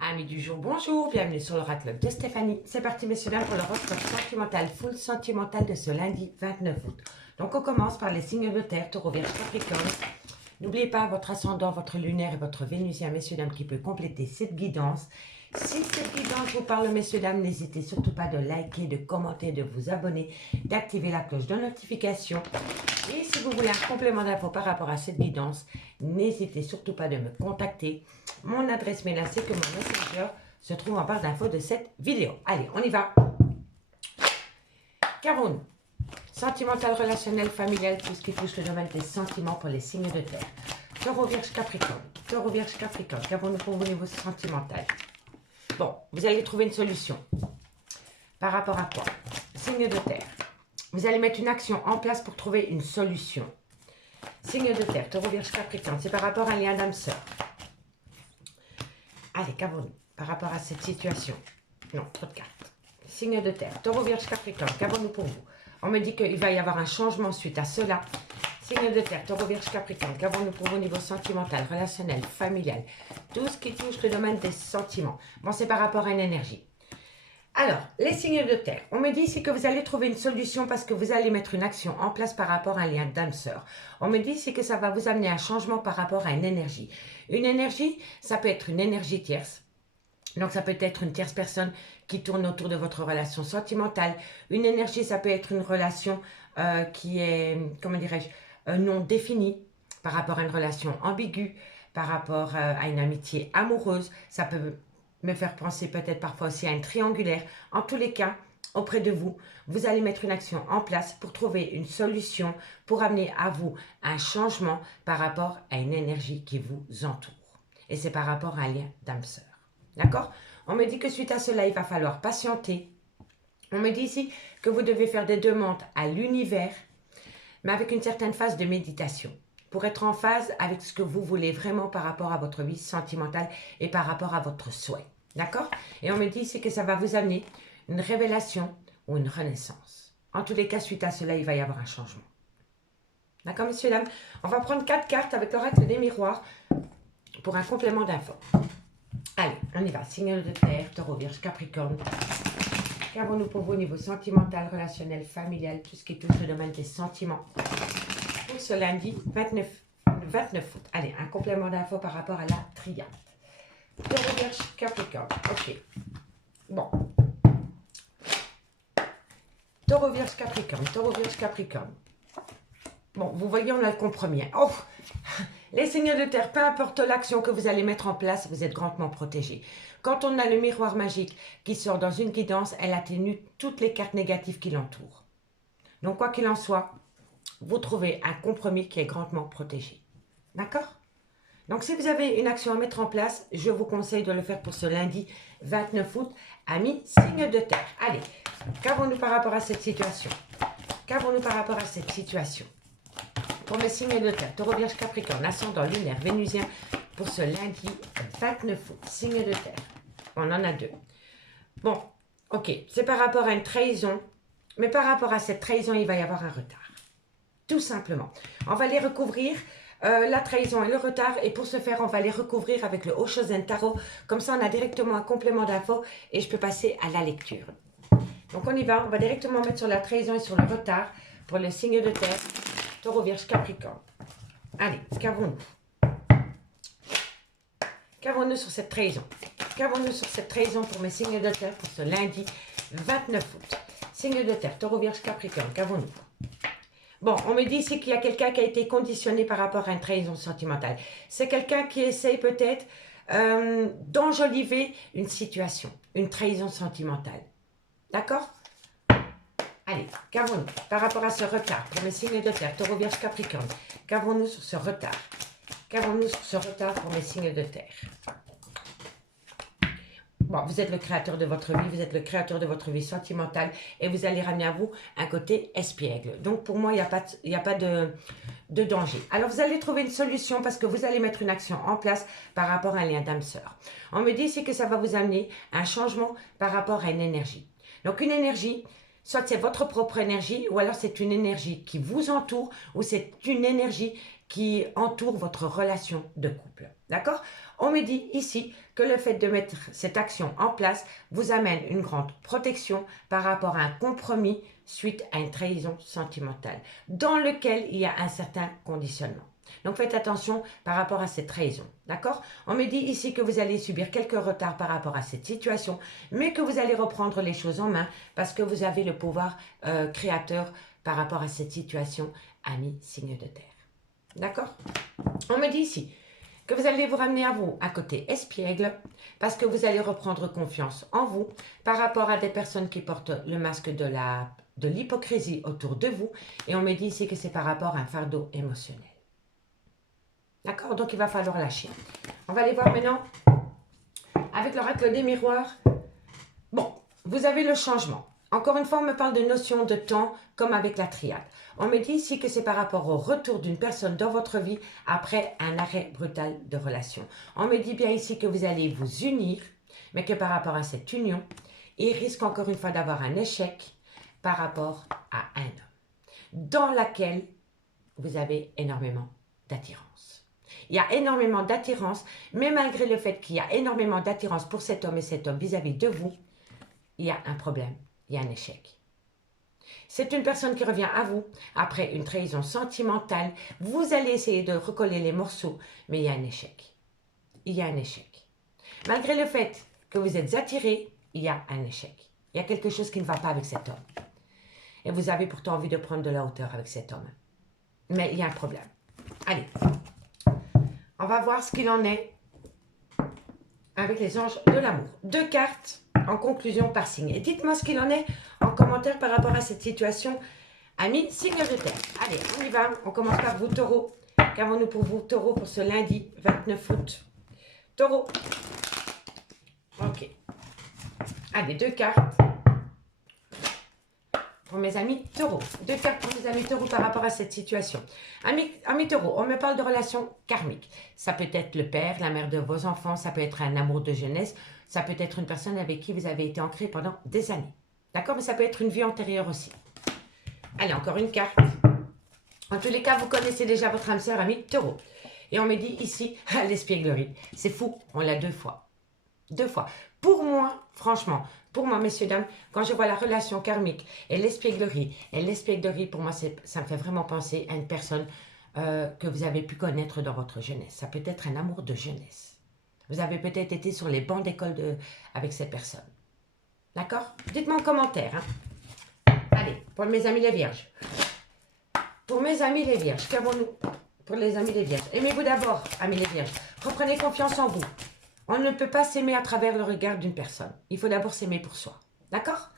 Amis du jour, bonjour, bienvenue sur l'oracle de Stéphanie. C'est parti messieurs dames pour l'horoscope sentimental, full sentimental de ce lundi 29 août. Donc on commence par les signes de terre, taureau, vierge, capricorne. N'oubliez pas votre ascendant, votre lunaire et votre vénusien, messieurs dames, qui peut compléter cette guidance. Si cette guidance vous parle, messieurs dames, n'hésitez surtout pas de liker, de commenter, de vous abonner, d'activer la cloche de notification. Et si vous voulez un complément d'info par rapport à cette guidance, n'hésitez surtout pas de me contacter. Mon adresse mail ainsi que mon messenger se trouve en barre d'infos de cette vidéo. Allez, on y va. Qu'avons-nous? Sentimental, relationnel, familial, tout ce qui touche le domaine des sentiments pour les signes de terre. Taureau, vierge, capricorne. Taureau, vierge, capricorne. Qu'avons-nous pour vous au niveau sentimental? Bon, vous allez trouver une solution. Par rapport à quoi? Signe de terre. Vous allez mettre une action en place pour trouver une solution. Signe de terre, taureau, vierge, capricorne. C'est par rapport à un lien d'âme-sœur. Allez, qu'avons-nous par rapport à cette situation? Non, trop de cartes. Signe de terre, taureau, vierge, capricorne. Qu'avons-nous pour vous? On me dit qu'il va y avoir un changement suite à cela. Signe de terre, taureau, vierge, capricorne. Qu'avons-nous pour vous au niveau sentimental, relationnel, familial? Tout ce qui touche le domaine des sentiments. Bon, c'est par rapport à une énergie. Alors, les signes de terre. On me dit ici que vous allez trouver une solution parce que vous allez mettre une action en place par rapport à un lien d'âme-sœur. On me dit ici que ça va vous amener un changement par rapport à une énergie. Une énergie, ça peut être une énergie tierce. Donc, ça peut être une tierce personne qui tourne autour de votre relation sentimentale. Une énergie, ça peut être une relation qui est, comment dirais-je, non définie par rapport à une relation ambiguë, par rapport à une amitié amoureuse. Ça peut me faire penser peut-être parfois aussi à une triangulaire. En tous les cas, auprès de vous, vous allez mettre une action en place pour trouver une solution, pour amener à vous un changement par rapport à une énergie qui vous entoure. Et c'est par rapport à un lien d'âme-sœur. D'accord? On me dit que suite à cela, il va falloir patienter. On me dit ici que vous devez faire des demandes à l'univers, mais avec une certaine phase de méditation, pour être en phase avec ce que vous voulez vraiment par rapport à votre vie sentimentale et par rapport à votre souhait. D'accord? Et on me dit ici que ça va vous amener une révélation ou une renaissance. En tous les cas, suite à cela, il va y avoir un changement. D'accord, messieurs, dames? On va prendre 4 cartes avec l'oracle des miroirs pour un complément d'info. Allez, on y va. Signe de terre, taureau, vierge, capricorne. Qu'avons-nous pour vous au niveau sentimental, relationnel, familial, tout ce qui touche le domaine des sentiments pour ce lundi 29 août. Allez, un complément d'info par rapport à la triade. Taureau, vierge, capricorne. Ok. Bon. Taureau, vierge, capricorne. Taureau, vierge, capricorne. Bon, vous voyez, on a le compromis. Oh, les signes de terre, peu importe l'action que vous allez mettre en place, vous êtes grandement protégés. Quand on a le miroir magique qui sort dans une guidance, elle atténue toutes les cartes négatives qui l'entourent. Donc, quoi qu'il en soit, vous trouvez un compromis qui est grandement protégé. D'accord? Donc, si vous avez une action à mettre en place, je vous conseille de le faire pour ce lundi 29 août. Amis, signe de terre. Allez, qu'avons-nous par rapport à cette situation? Qu'avons-nous par rapport à cette situation? Pour mes signes de terre, taureau, vierge, capricorne, ascendant, lunaire, vénusien, pour ce lundi 29 août, signe de terre. On en a 2. Bon, ok, c'est par rapport à une trahison, mais par rapport à cette trahison, il va y avoir un retard. Tout simplement. On va les recouvrir, la trahison et le retard, et pour ce faire, on va les recouvrir avec le Oshozen Tarot. Comme ça, on a directement un complément d'info et je peux passer à la lecture. Donc, on y va. On va directement mettre sur la trahison et sur le retard pour le signe de terre. Taureau, vierge, capricorne. Allez, qu'avons-nous? Qu'avons-nous sur cette trahison? Qu'avons-nous sur cette trahison pour mes signes de terre pour ce lundi 29 août? Signe de terre, taureau, vierge, capricorne. Qu'avons-nous? Bon, on me dit ici qu'il y a quelqu'un qui a été conditionné par rapport à une trahison sentimentale. C'est quelqu'un qui essaye peut-être d'enjoliver une situation, une trahison sentimentale. D'accord? Allez, qu'avons-nous par rapport à ce retard pour mes signes de terre, taureau, vierge, capricorne? Qu'avons-nous sur ce retard? Qu'avons-nous sur ce retard pour mes signes de terre? Bon, vous êtes le créateur de votre vie, vous êtes le créateur de votre vie sentimentale et vous allez ramener à vous un côté espiègle. Donc, pour moi, il n'y a pas de danger. Alors, vous allez trouver une solution parce que vous allez mettre une action en place par rapport à un lien d'âme-sœur. On me dit ici que ça va vous amener un changement par rapport à une énergie. Donc, une énergie, soit c'est votre propre énergie ou alors c'est une énergie qui vous entoure ou c'est une énergie qui entourent votre relation de couple. D'accord? On me dit ici que le fait de mettre cette action en place vous amène une grande protection par rapport à un compromis suite à une trahison sentimentale dans lequel il y a un certain conditionnement. Donc faites attention par rapport à cette trahison, d'accord? On me dit ici que vous allez subir quelques retards par rapport à cette situation, mais que vous allez reprendre les choses en main parce que vous avez le pouvoir créateur par rapport à cette situation, ami signe de terre. D'accord? On me dit ici que vous allez vous ramener à vous à côté espiègle parce que vous allez reprendre confiance en vous par rapport à des personnes qui portent le masque de l'hypocrisie autour de vous. Et on me dit ici que c'est par rapport à un fardeau émotionnel. D'accord? Donc, il va falloir lâcher. On va aller voir maintenant avec l'oracle des miroirs. Bon, vous avez le changement. Encore une fois, on me parle de notion de temps comme avec la triade. On me dit ici que c'est par rapport au retour d'une personne dans votre vie après un arrêt brutal de relation. On me dit bien ici que vous allez vous unir, mais que par rapport à cette union, il risque encore une fois d'avoir un échec par rapport à un homme dans laquelle vous avez énormément d'attirance. Il y a énormément d'attirance, mais malgré le fait qu'il y a énormément d'attirance pour cet homme et cet homme vis-à-vis de vous, il y a un problème, il y a un échec. C'est une personne qui revient à vous après une trahison sentimentale. Vous allez essayer de recoller les morceaux, mais il y a un échec. Il y a un échec. Malgré le fait que vous êtes attiré, il y a un échec. Il y a quelque chose qui ne va pas avec cet homme. Et vous avez pourtant envie de prendre de la hauteur avec cet homme. Mais il y a un problème. Allez, on va voir ce qu'il en est avec les anges de l'amour. 2 cartes en conclusion par signe. Et dites-moi ce qu'il en est en commentaire par rapport à cette situation. Amis, signe de terre. Allez, on y va. On commence par vous, taureau. Qu'avons-nous pour vous, taureau, pour ce lundi 29 août? Taureau. Ok. Allez, 2 cartes. Pour mes amis taureaux. 2 cartes pour mes amis taureaux par rapport à cette situation. Amis taureaux, on me parle de relations karmiques. Ça peut être le père, la mère de vos enfants, ça peut être un amour de jeunesse, ça peut être une personne avec qui vous avez été ancré pendant des années. D'accord? Mais ça peut être une vie antérieure aussi. Allez, encore une carte. En tous les cas, vous connaissez déjà votre âme sœur, ami taureau. Et on me dit ici, l'espièglerie. C'est fou, on l'a 2 fois. 2 fois. Pour moi, franchement, pour moi, messieurs, dames, quand je vois la relation karmique et l'espièglerie, pour moi, ça me fait vraiment penser à une personne que vous avez pu connaître dans votre jeunesse. Ça peut être un amour de jeunesse. Vous avez peut-être été sur les bancs d'école avec cette personne. D'accord? Dites-moi en commentaire. Hein. Allez, pour mes amis les vierges. Pour mes amis les vierges, qu'avons-nous pour les amis les vierges? Aimez-vous d'abord, amis les vierges. Reprenez confiance en vous. On ne peut pas s'aimer à travers le regard d'une personne. Il faut d'abord s'aimer pour soi. D'accord?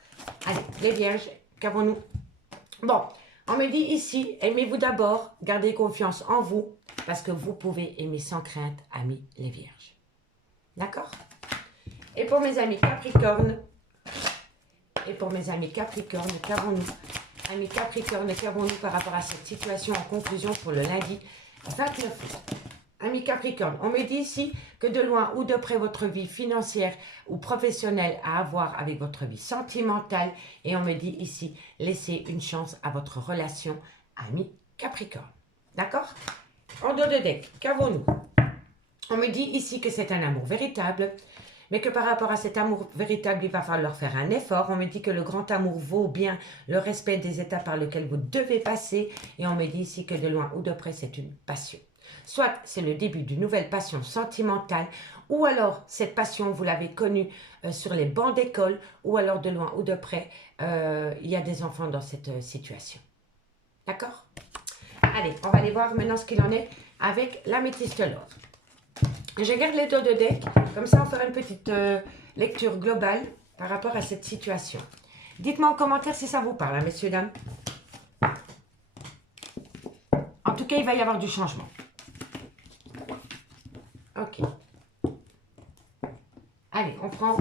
Allez, les vierges, qu'avons-nous? Bon, on me dit ici, aimez-vous d'abord, gardez confiance en vous, parce que vous pouvez aimer sans crainte, amis les vierges. D'accord? Et pour mes amis Capricorne, qu'avons-nous? Amis Capricorne, qu'avons-nous par rapport à cette situation en conclusion pour le lundi 29 août? Amis Capricorne, on me dit ici que de loin ou de près votre vie financière ou professionnelle a à voir avec votre vie sentimentale. Et on me dit ici, laissez une chance à votre relation, amis Capricorne. D'accord? En dos de deck, qu'avons-nous? On me dit ici que c'est un amour véritable, mais que par rapport à cet amour véritable, il va falloir faire un effort. On me dit que le grand amour vaut bien le respect des étapes par lesquelles vous devez passer. Et on me dit ici que de loin ou de près, c'est une passion. Soit c'est le début d'une nouvelle passion sentimentale, ou alors cette passion, vous l'avez connue sur les bancs d'école, ou alors de loin ou de près, il y a des enfants dans cette situation. D'accord? Allez, on va aller voir maintenant ce qu'il en est avec l'améthyste l'or. Je garde les dos de deck, comme ça on fera une petite lecture globale par rapport à cette situation. Dites-moi en commentaire si ça vous parle, hein, messieurs, dames. En tout cas, il va y avoir du changement. Ok. Allez, on prend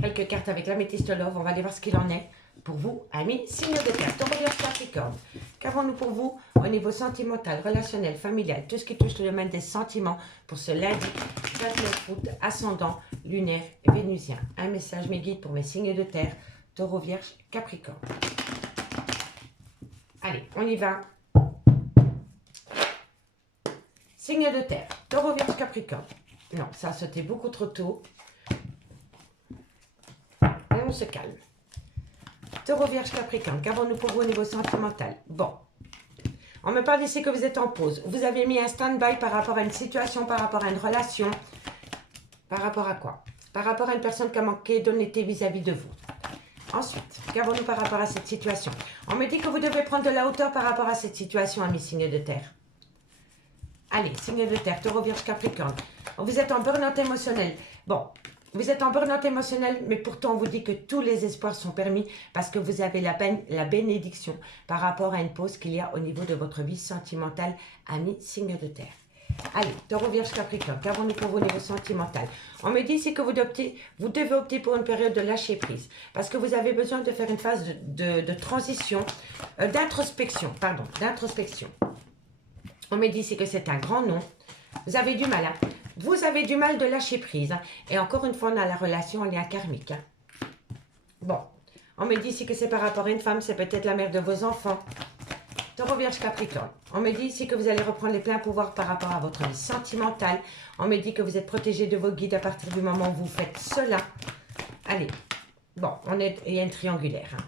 quelques cartes avec l'améthyste love. On va aller voir ce qu'il en est pour vous, amis, signe de terre, taureau, vierge, capricorne. Qu'avons-nous pour vous au niveau sentimental, relationnel, familial, tout ce qui touche le domaine des sentiments pour ce lundi 29 août, ascendant, lunaire, vénusien. Un message, mes guides pour mes signes de terre, taureau, vierge, capricorne. Allez, on y va. Signe de terre, taureau, vierge, capricorne. Non, ça a sauté beaucoup trop tôt. Et on se calme. Taureau, vierge, capricorne, qu'avons-nous pour vous au niveau sentimental? Bon, on me parle ici que vous êtes en pause. Vous avez mis un stand-by par rapport à une situation, par rapport à une relation. Par rapport à quoi? Par rapport à une personne qui a manqué d'honnêteté vis-à-vis de vous. Ensuite, qu'avons-nous par rapport à cette situation? On me dit que vous devez prendre de la hauteur par rapport à cette situation, amis signes de terre. Allez, signe de terre, taureau, vierge, capricorne. Vous êtes en burn-out émotionnel. Bon, vous êtes en burn-out émotionnel, mais pourtant on vous dit que tous les espoirs sont permis parce que vous avez la bénédiction par rapport à une pause qu'il y a au niveau de votre vie sentimentale, amis signe de terre. Allez, taureau, vierge, capricorne, qu'avons-nous pour vous au niveau sentimental? On me dit ici que vous devez opter pour une période de lâcher prise parce que vous avez besoin de faire une phase de transition, d'introspection. On me dit ici que c'est un grand nom. Vous avez du mal. Hein? Vous avez du mal de lâcher prise. Hein? Et encore une fois, on a la relation en lien karmique. Hein? Bon, on me dit ici que c'est par rapport à une femme. C'est peut-être la mère de vos enfants. Taureau, vierge, capricorne. On me dit ici que vous allez reprendre les pleins pouvoirs par rapport à votre vie sentimentale. On me dit que vous êtes protégé de vos guides à partir du moment où vous faites cela. Allez, bon, il y a une triangulaire. Hein?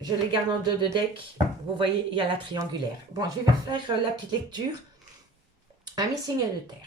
Je les garde en dos de deck. Vous voyez, il y a la triangulaire. Bon, je vais vous faire la petite lecture. Amis signe de terre.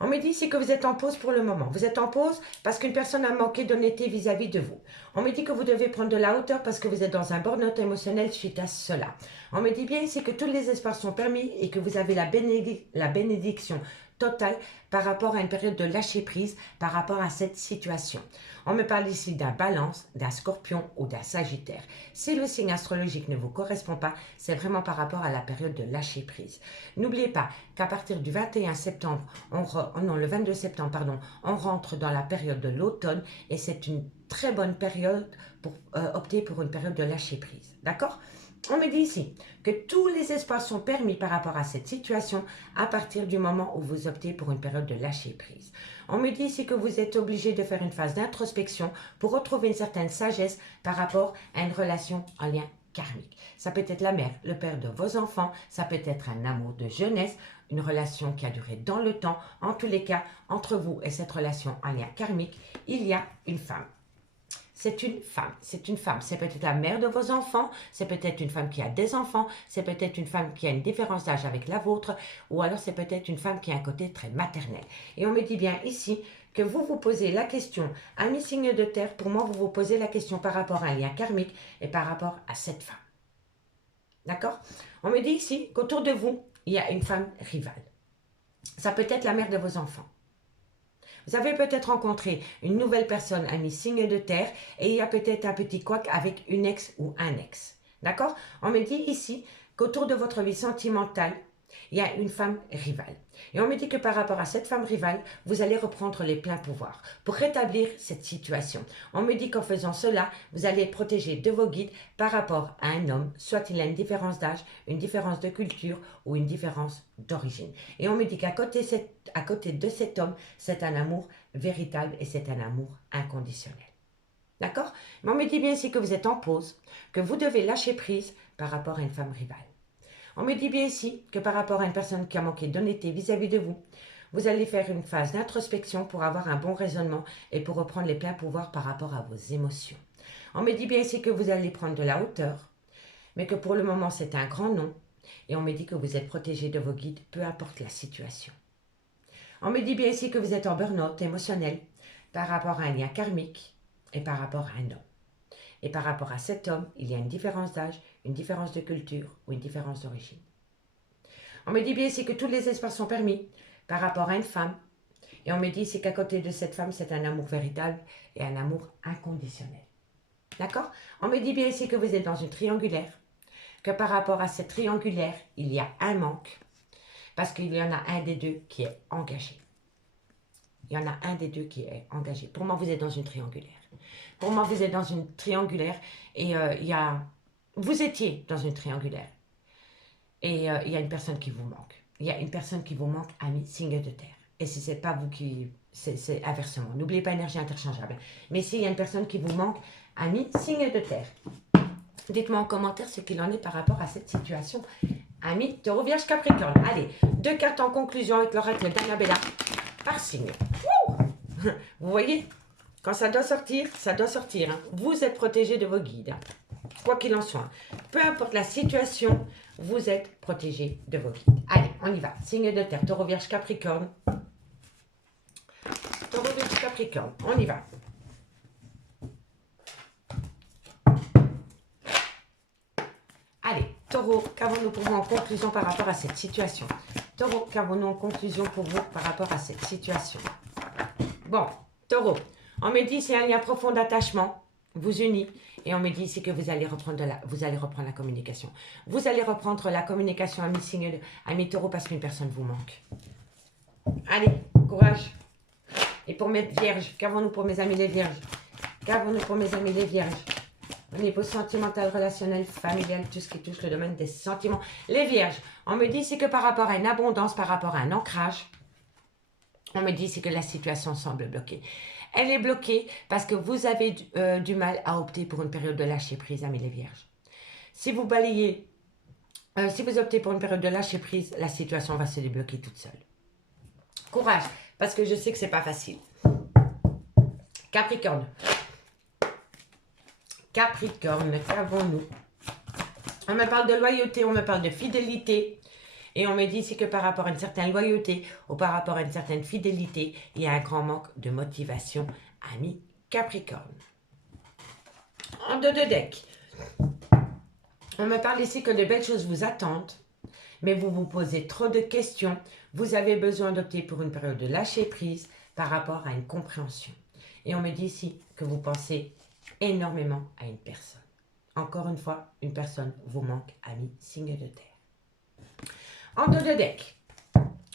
On me dit ici que vous êtes en pause pour le moment. Vous êtes en pause parce qu'une personne a manqué d'honnêteté vis-à-vis de vous. On me dit que vous devez prendre de la hauteur parce que vous êtes dans un burn-out émotionnel suite à cela. On me dit bien ici que tous les espaces sont permis et que vous avez la bénédiction totale par rapport à une période de lâcher prise par rapport à cette situation. On me parle ici d'un balance, d'un scorpion ou d'un sagittaire. Si le signe astrologique ne vous correspond pas, c'est vraiment par rapport à la période de lâcher prise. N'oubliez pas qu'à partir du 21 septembre, le 22 septembre, pardon, on rentre dans la période de l'automne et c'est une très bonne période pour opter pour une période de lâcher prise. D'accord ? On me dit ici que tous les espaces sont permis par rapport à cette situation à partir du moment où vous optez pour une période de lâcher prise. On me dit ici que vous êtes obligé de faire une phase d'introspection pour retrouver une certaine sagesse par rapport à une relation en lien karmique. Ça peut être la mère, le père de vos enfants, ça peut être un amour de jeunesse, une relation qui a duré dans le temps. En tous les cas, entre vous et cette relation en lien karmique, il y a une femme. C'est une femme, c'est peut-être la mère de vos enfants, c'est peut-être une femme qui a des enfants, c'est peut-être une femme qui a une différence d'âge avec la vôtre, ou alors c'est peut-être une femme qui a un côté très maternel. Et on me dit bien ici que vous vous posez la question, amis signe de terre, pour moi vous vous posez la question par rapport à un lien karmique et par rapport à cette femme. D'accord? On me dit ici qu'autour de vous, il y a une femme rivale. Ça peut être la mère de vos enfants. Vous avez peut-être rencontré une nouvelle personne, ami signe de terre, et il y a peut-être un petit couac avec une ex ou un ex. D'accord? On me dit ici qu'autour de votre vie sentimentale, il y a une femme rivale. Et on me dit que par rapport à cette femme rivale, vous allez reprendre les pleins pouvoirs pour rétablir cette situation. On me dit qu'en faisant cela, vous allez être protégé de vos guides par rapport à un homme, soit il a une différence d'âge, une différence de culture ou une différence d'origine. Et on me dit qu'à côté de cet homme, c'est un amour véritable et c'est un amour inconditionnel. D'accord? Mais on me dit bien ici que vous êtes en pause, que vous devez lâcher prise par rapport à une femme rivale. On me dit bien ici que par rapport à une personne qui a manqué d'honnêteté vis-à-vis de vous, vous allez faire une phase d'introspection pour avoir un bon raisonnement et pour reprendre les pleins pouvoirs par rapport à vos émotions. On me dit bien ici que vous allez prendre de la hauteur, mais que pour le moment c'est un grand non. Et on me dit que vous êtes protégé de vos guides, peu importe la situation. On me dit bien ici que vous êtes en burn-out émotionnel par rapport à un lien karmique et par rapport à un homme. Et par rapport à cet homme, il y a une différence d'âge, une différence de culture ou une différence d'origine. On me dit bien ici que tous les espaces sont permis par rapport à une femme. Et on me dit ici qu'à côté de cette femme, c'est un amour véritable et un amour inconditionnel. D'accord? On me dit bien ici que vous êtes dans une triangulaire, que par rapport à cette triangulaire, il y a un manque, parce qu'il y en a un des deux qui est engagé. Il y en a un des deux qui est engagé. Pour moi, vous êtes dans une triangulaire. Pour moi, vous êtes dans une triangulaire et vous étiez dans une triangulaire. Et il y a une personne qui vous manque. Il y a une personne qui vous manque, ami, signe de terre. Et si ce n'est pas vous qui... C'est inversement. N'oubliez pas énergie interchangeable. Mais s'il y a une personne qui vous manque, ami, signe de terre. Dites-moi en commentaire ce qu'il en est par rapport à cette situation. Amis, Taureau, Vierge, Capricorne. Allez, 2 cartes en conclusion avec l'oracle d'Annabella par signe. Vous voyez, quand ça doit sortir, ça doit sortir. Hein. Vous êtes protégé de vos guides. Hein. Quoi qu'il en soit. Peu importe la situation, vous êtes protégé de vos guides. Allez, on y va. Signe de terre, Taureau, Vierge, Capricorne. Taureau, Vierge, Capricorne. On y va. Allez, Taureau, qu'avons-nous pour vous en conclusion par rapport à cette situation? Taureau, qu'avons-nous en conclusion pour vous par rapport à cette situation? Bon, Taureau, on me dit c'est un lien profond d'attachement, vous unit, et on me dit ici que vous allez reprendre la communication. Vous allez reprendre la communication, amis signe, amis Taureau, parce qu'une personne vous manque. Allez, courage. Et pour mes vierges, qu'avons-nous pour mes amis les vierges? Qu'avons-nous pour mes amis les vierges? Au niveau sentimental, relationnel, familial, tout ce qui touche le domaine des sentiments. Les vierges, on me dit ici que par rapport à une abondance, par rapport à un ancrage, on me dit ici que la situation semble bloquée. Elle est bloquée parce que vous avez du mal à opter pour une période de lâcher prise, amis les vierges. Si vous balayez, si vous optez pour une période de lâcher prise, la situation va se débloquer toute seule. Courage, parce que je sais que c'est pas facile. Capricorne. Capricorne, qu'avons-nous? On me parle de loyauté, on me parle de fidélité. Et on me dit ici que par rapport à une certaine loyauté ou par rapport à une certaine fidélité, il y a un grand manque de motivation, ami Capricorne. En deux de deck, on me parle ici que de belles choses vous attendent, mais vous vous posez trop de questions. Vous avez besoin d'opter pour une période de lâcher prise par rapport à une compréhension. Et on me dit ici que vous pensez énormément à une personne. Encore une fois, une personne vous manque, ami signe de terre. En dos de deck,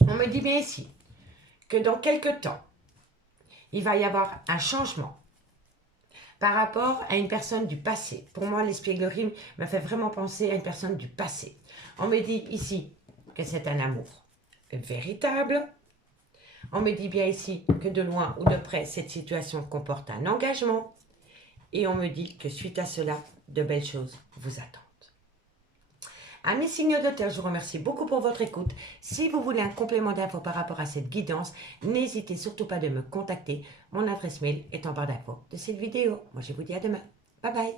on me dit bien ici que dans quelques temps, il va y avoir un changement par rapport à une personne du passé. Pour moi, l'espièglerie me fait vraiment penser à une personne du passé. On me dit ici que c'est un amour véritable. On me dit bien ici que de loin ou de près, cette situation comporte un engagement. Et on me dit que suite à cela, de belles choses vous attendent. Amis signes de terre, je vous remercie beaucoup pour votre écoute. Si vous voulez un complément d'infos par rapport à cette guidance, n'hésitez surtout pas de me contacter. Mon adresse mail est en barre d'infos de cette vidéo. Moi, je vous dis à demain. Bye bye.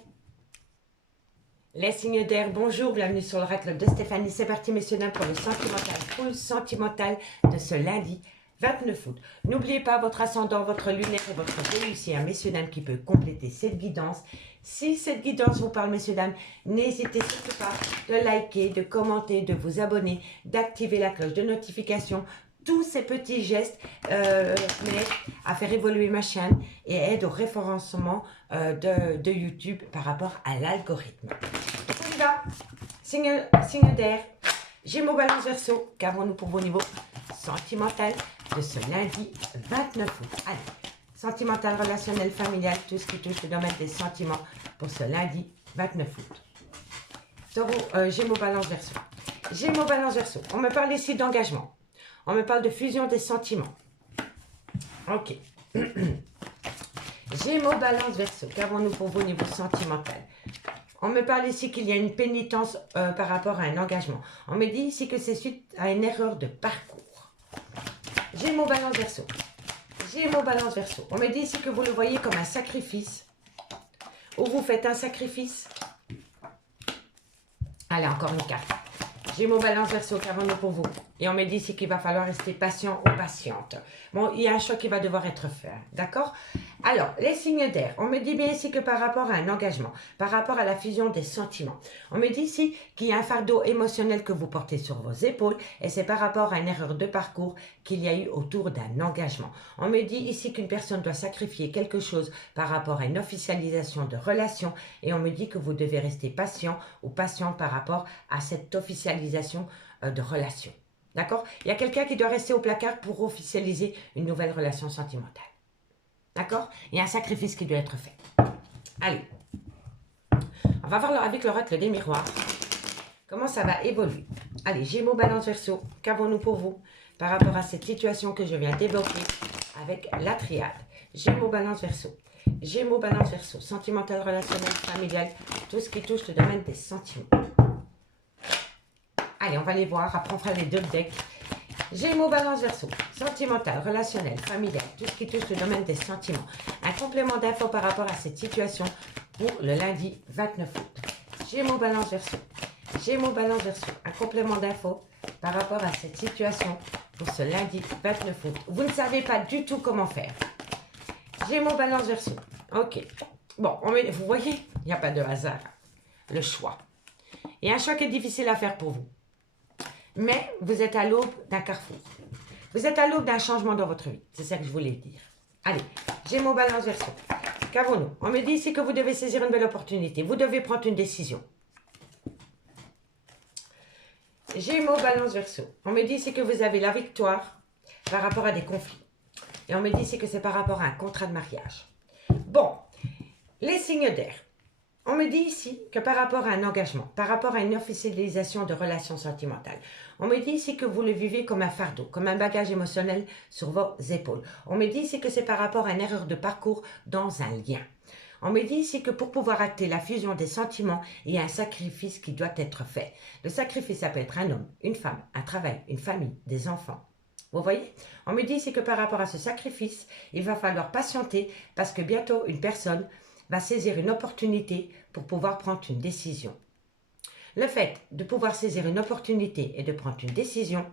Les signes d'air, bonjour, bienvenue sur l'oracle de Stéphanie. C'est parti, messieurs, dames, pour le sentimental, full sentimental de ce lundi 29 août. N'oubliez pas votre ascendant, votre lunaire et votre Vénus, messieurs, dames, qui peut compléter cette guidance. Si cette guidance vous parle, messieurs, dames, n'hésitez surtout pas de liker, de commenter, de vous abonner, d'activer la cloche de notification. Tous ces petits gestes m'aident à faire évoluer ma chaîne et aident au référencement de YouTube par rapport à l'algorithme. On y va. Signe d'air. Gémeaux, Balance, Verseau. Qu'avons-nous pour vos niveaux sentimental de ce lundi 29 août? Allez. Sentimental, relationnel, familial, tout ce qui touche le domaine des sentiments pour ce lundi 29 août. Taureau, Gémeaux, Balance, Verseau. Gémeaux, Balance, Verseau. On me parle ici d'engagement. On me parle de fusion des sentiments. Ok. Gémeaux, Balance, Verseau. Qu'avons-nous pour vous au niveau sentimental? On me parle ici qu'il y a une pénitence par rapport à un engagement. On me dit ici que c'est suite à une erreur de parcours. Gémeaux, Balance, Verseau. Gémeaux, Balance, Verseau. On me dit ici que vous le voyez comme un sacrifice. Ou vous faites un sacrifice. Allez, encore une carte. Gémeaux, Balance, Verseau, qu'avons-nous pour vous? Et on me dit ici qu'il va falloir rester patient ou patiente. Bon, il y a un choix qui va devoir être fait, d'accord? Alors, les signes d'air. On me dit bien ici que par rapport à un engagement, par rapport à la fusion des sentiments, on me dit ici qu'il y a un fardeau émotionnel que vous portez sur vos épaules et c'est par rapport à une erreur de parcours qu'il y a eu autour d'un engagement. On me dit ici qu'une personne doit sacrifier quelque chose par rapport à une officialisation de relation et on me dit que vous devez rester patient ou patiente par rapport à cette officialisation de relation. D'accord? Il y a quelqu'un qui doit rester au placard pour officialiser une nouvelle relation sentimentale. D'accord? Il y a un sacrifice qui doit être fait. Allez. On va voir avec l'oracle des miroirs comment ça va évoluer. Allez, Gémeaux, Balance, Verseau. Qu'avons-nous pour vous par rapport à cette situation que je viens d'évoquer avec la triade? Gémeaux, Balance, Verseau. Gémeaux, Balance, Verseau. Sentimental, relationnel, familial. Tout ce qui touche le domaine des sentiments. Allez, on va les voir. Après, on fera les deux decks. Gémeaux, Balance, Verseau. Sentimental, relationnel, familial, tout ce qui touche le domaine des sentiments. Un complément d'infos par rapport à cette situation pour le lundi 29 août. Gémeaux, Balance, Verseau. Gémeaux, Balance, Verseau. Un complément d'infos par rapport à cette situation pour ce lundi 29 août. Vous ne savez pas du tout comment faire. Gémeaux, Balance, Verseau. Ok. Bon, vous voyez, il n'y a pas de hasard. Le choix. Il y a un choix qui est difficile à faire pour vous. Mais vous êtes à l'aube d'un carrefour. Vous êtes à l'aube d'un changement dans votre vie. C'est ça que je voulais dire. Allez, Gémeaux, Balance, Verseau. Qu'avons-nous? On me dit ici que vous devez saisir une belle opportunité. Vous devez prendre une décision. Gémeaux, Balance, Verseau. On me dit ici que vous avez la victoire par rapport à des conflits. Et on me dit ici que c'est par rapport à un contrat de mariage. Bon, les signes d'air. On me dit ici que par rapport à un engagement, par rapport à une officialisation de relations sentimentales, on me dit ici que vous le vivez comme un fardeau, comme un bagage émotionnel sur vos épaules. On me dit ici que c'est par rapport à une erreur de parcours dans un lien. On me dit ici que pour pouvoir acter la fusion des sentiments, il y a un sacrifice qui doit être fait. Le sacrifice, ça peut être un homme, une femme, un travail, une famille, des enfants. Vous voyez? On me dit ici que par rapport à ce sacrifice, il va falloir patienter parce que bientôt une personne va saisir une opportunité pour pouvoir prendre une décision. Le fait de pouvoir saisir une opportunité et de prendre une décision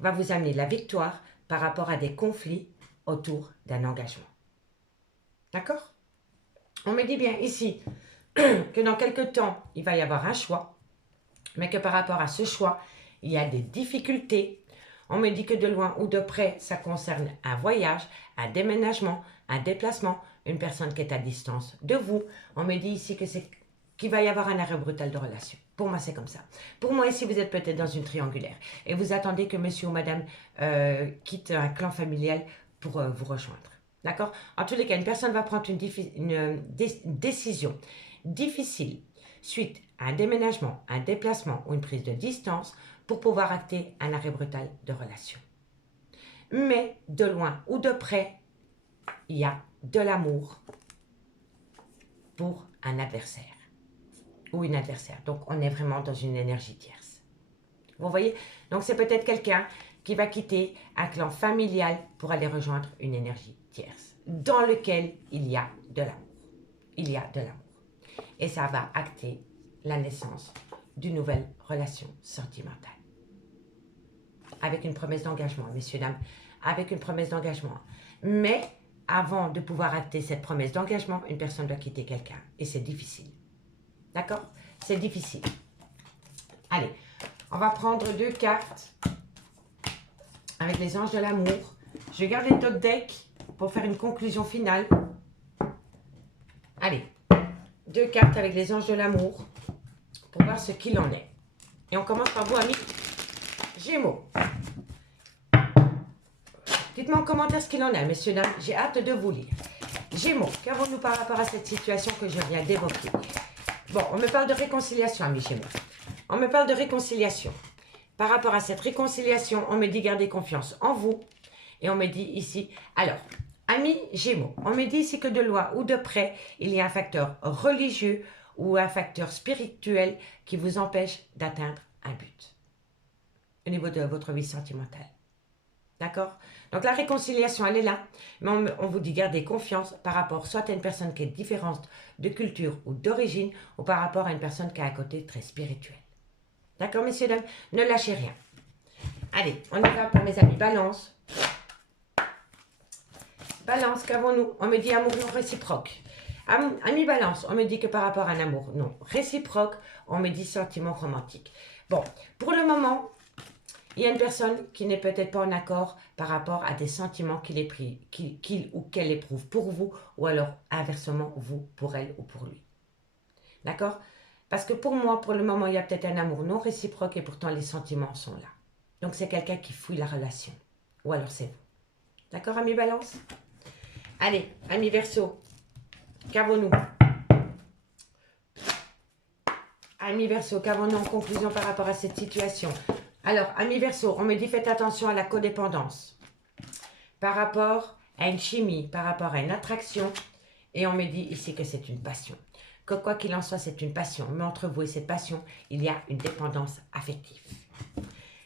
va vous amener la victoire par rapport à des conflits autour d'un engagement. D'accord? On me dit bien ici que dans quelques temps, il va y avoir un choix, mais que par rapport à ce choix, il y a des difficultés. On me dit que de loin ou de près, ça concerne un voyage, un déménagement, un déplacement, une personne qui est à distance de vous. On me dit ici qu'il va y avoir un arrêt brutal de relation. Pour moi, c'est comme ça. Pour moi, ici, vous êtes peut-être dans une triangulaire et vous attendez que monsieur ou madame quitte un clan familial pour vous rejoindre. D'accord? En tous les cas, une personne va prendre une décision difficile suite à un déménagement, un déplacement ou une prise de distance pour pouvoir acter un arrêt brutal de relation. Mais de loin ou de près, il y a de l'amour pour un adversaire ou une adversaire. Donc, on est vraiment dans une énergie tierce. Vous voyez? Donc, c'est peut-être quelqu'un qui va quitter un clan familial pour aller rejoindre une énergie tierce dans lequel il y a de l'amour. Il y a de l'amour. Et ça va acter la naissance d'une nouvelle relation sentimentale. Avec une promesse d'engagement, messieurs, dames. Avec une promesse d'engagement. Mais avant de pouvoir acter cette promesse d'engagement, une personne doit quitter quelqu'un. Et c'est difficile. D'accord? C'est difficile. Allez, on va prendre deux cartes avec les anges de l'amour. Je vais garder d'autres decks pour faire une conclusion finale. Allez, deux cartes avec les anges de l'amour pour voir ce qu'il en est. Et on commence par vous, amis Gémeaux. Dites-moi en commentaire ce qu'il en est, messieurs, dames. J'ai hâte de vous lire. Gémeaux, qu'avons-nous par rapport à cette situation que je viens d'évoquer? Bon, on me parle de réconciliation, amis Gémeaux. On me parle de réconciliation. Par rapport à cette réconciliation, on me dit garder confiance en vous. Et on me dit ici, alors, amis Gémeaux, on me dit ici que de loin ou de près, il y a un facteur religieux ou un facteur spirituel qui vous empêche d'atteindre un but au niveau de votre vie sentimentale. D'accord? Donc la réconciliation, elle est là, mais on vous dit garder confiance par rapport soit à une personne qui est différente de culture ou d'origine, ou par rapport à une personne qui a un côté très spirituel. D'accord, messieurs, dames? Ne lâchez rien. Allez, on y va pour mes amis Balance. Balance, qu'avons-nous? On me dit amour non réciproque. Amis Balance, on me dit que par rapport à un amour non réciproque, on me dit sentiment romantique. Bon, pour le moment, il y a une personne qui n'est peut-être pas en accord par rapport à des sentiments qu'il ou qu'elle éprouve pour vous, ou alors inversement, vous pour elle ou pour lui. D'accord? Parce que pour moi, pour le moment, il y a peut-être un amour non réciproque et pourtant les sentiments sont là. Donc c'est quelqu'un qui fuit la relation. Ou alors c'est vous. D'accord, amis Balance? Allez, amis Verseau, qu'avons-nous? Amis Verseau, qu'avons-nous en conclusion par rapport à cette situation? Alors, amis Verseau, on me dit faites attention à la codépendance par rapport à une chimie, par rapport à une attraction, et on me dit ici que c'est une passion. que quoi qu'il en soit, c'est une passion. Mais entre vous et cette passion, il y a une dépendance affective.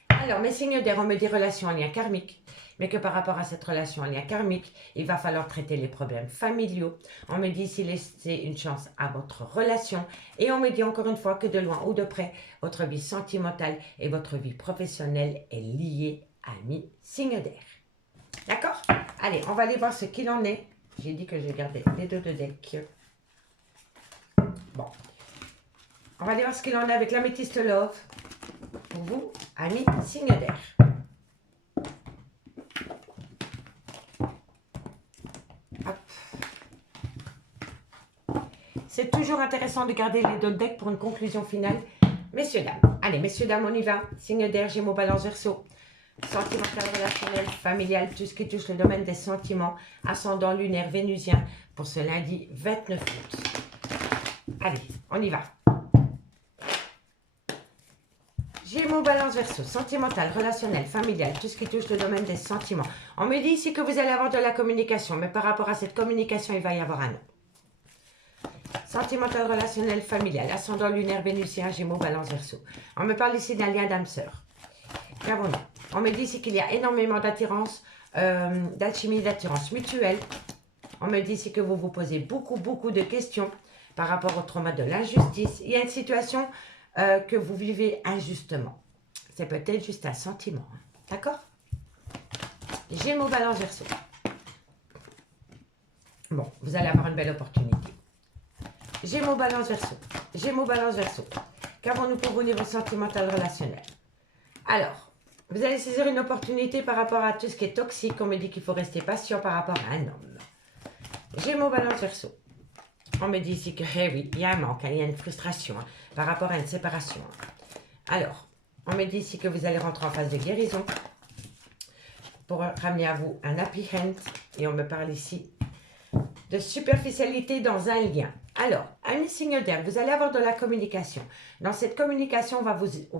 Alors, mes signes d'air, on me dit relation en lien karmique, mais que par rapport à cette relation en lien karmique, il va falloir traiter les problèmes familiaux. On me dit ici laisser une chance à votre relation. Et on me dit encore une fois que de loin ou de près, votre vie sentimentale et votre vie professionnelle est liée à mes signes d'air. D'accord? Allez, on va aller voir ce qu'il en est. J'ai dit que je gardais les deux de deck. Bon. On va aller voir ce qu'il en est avec l'améthyste love. Pour vous, amis signe d'air. C'est toujours intéressant de garder les deux decks pour une conclusion finale. Messieurs, dames. Allez, messieurs, dames, on y va. Signe d'air, Gémeaux, Balance, Verseau. Sentimental, relationnel, familial, tout ce qui touche le domaine des sentiments. Ascendant lunaire vénusien pour ce lundi 29 août. Allez, on y va. Gémeaux, Balance, Verseau, sentimental, relationnel, familial, tout ce qui touche le domaine des sentiments. On me dit ici que vous allez avoir de la communication, mais par rapport à cette communication, il va y avoir un non. Sentimental, relationnel, familial, ascendant lunaire, vénusien, Gémeaux, Balance, Verseau. On me parle ici d'un lien d'âme-sœur. On me dit ici qu'il y a énormément d'attirance, d'alchimie, d'attirance mutuelle. On me dit ici que vous vous posez beaucoup de questions par rapport au trauma de l'injustice. Il y a une situation que vous vivez injustement. C'est peut-être juste un sentiment. Hein. D'accord? Gémeaux, Balance, Verseau. Bon, vous allez avoir une belle opportunité. Gémeaux, Balance, Verseau. Gémeaux, Balance, Verseau. Qu'avons-nous pour vous au niveau sentimental relationnel? Alors, vous allez saisir une opportunité par rapport à tout ce qui est toxique. On me dit qu'il faut rester patient par rapport à un homme. Gémeaux, Balance, Verseau. On me dit ici que, eh oui, il y a un manque, hein, il y a une frustration hein, par rapport à une séparation. Hein. Alors, on me dit ici que vous allez rentrer en phase de guérison pour ramener à vous un happy end. Et on me parle ici de superficialité dans un lien. Alors, amis signes d'air, vous allez avoir de la communication. Dans cette communication, on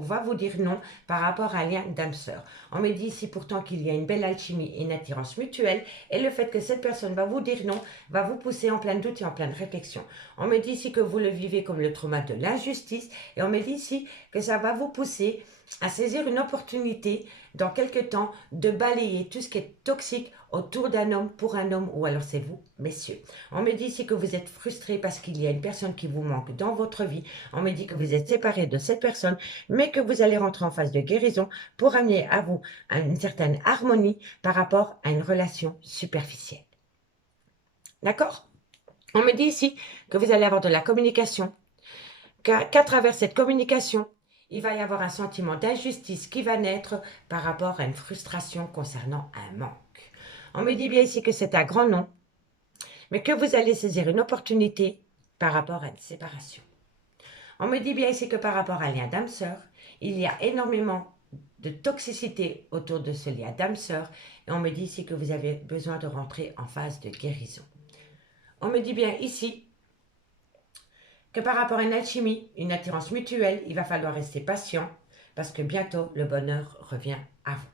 va vous dire non par rapport à un lien d'âme-sœur. On me dit ici pourtant qu'il y a une belle alchimie et une attirance mutuelle. Et le fait que cette personne va vous dire non, va vous pousser en plein doute et en pleine réflexion. On me dit ici que vous le vivez comme le trauma de l'injustice. Et on me dit ici que ça va vous pousser à saisir une opportunité dans quelques temps de balayer tout ce qui est toxique autour d'un homme, pour un homme, ou alors c'est vous, messieurs. On me dit ici que vous êtes frustrés parce qu'il y a une personne qui vous manque dans votre vie. On me dit que vous êtes séparés de cette personne, mais que vous allez rentrer en phase de guérison pour amener à vous une certaine harmonie par rapport à une relation superficielle. D'accord? On me dit ici que vous allez avoir de la communication, qu'à travers cette communication, il va y avoir un sentiment d'injustice qui va naître par rapport à une frustration concernant un manque. On me dit bien ici que c'est un grand non, mais que vous allez saisir une opportunité par rapport à une séparation. On me dit bien ici que par rapport à un lien d'âme-sœur, il y a énormément de toxicité autour de ce lien d'âme-sœur et on me dit ici que vous avez besoin de rentrer en phase de guérison. On me dit bien ici que par rapport à une alchimie, une attirance mutuelle, il va falloir rester patient parce que bientôt le bonheur revient à vous.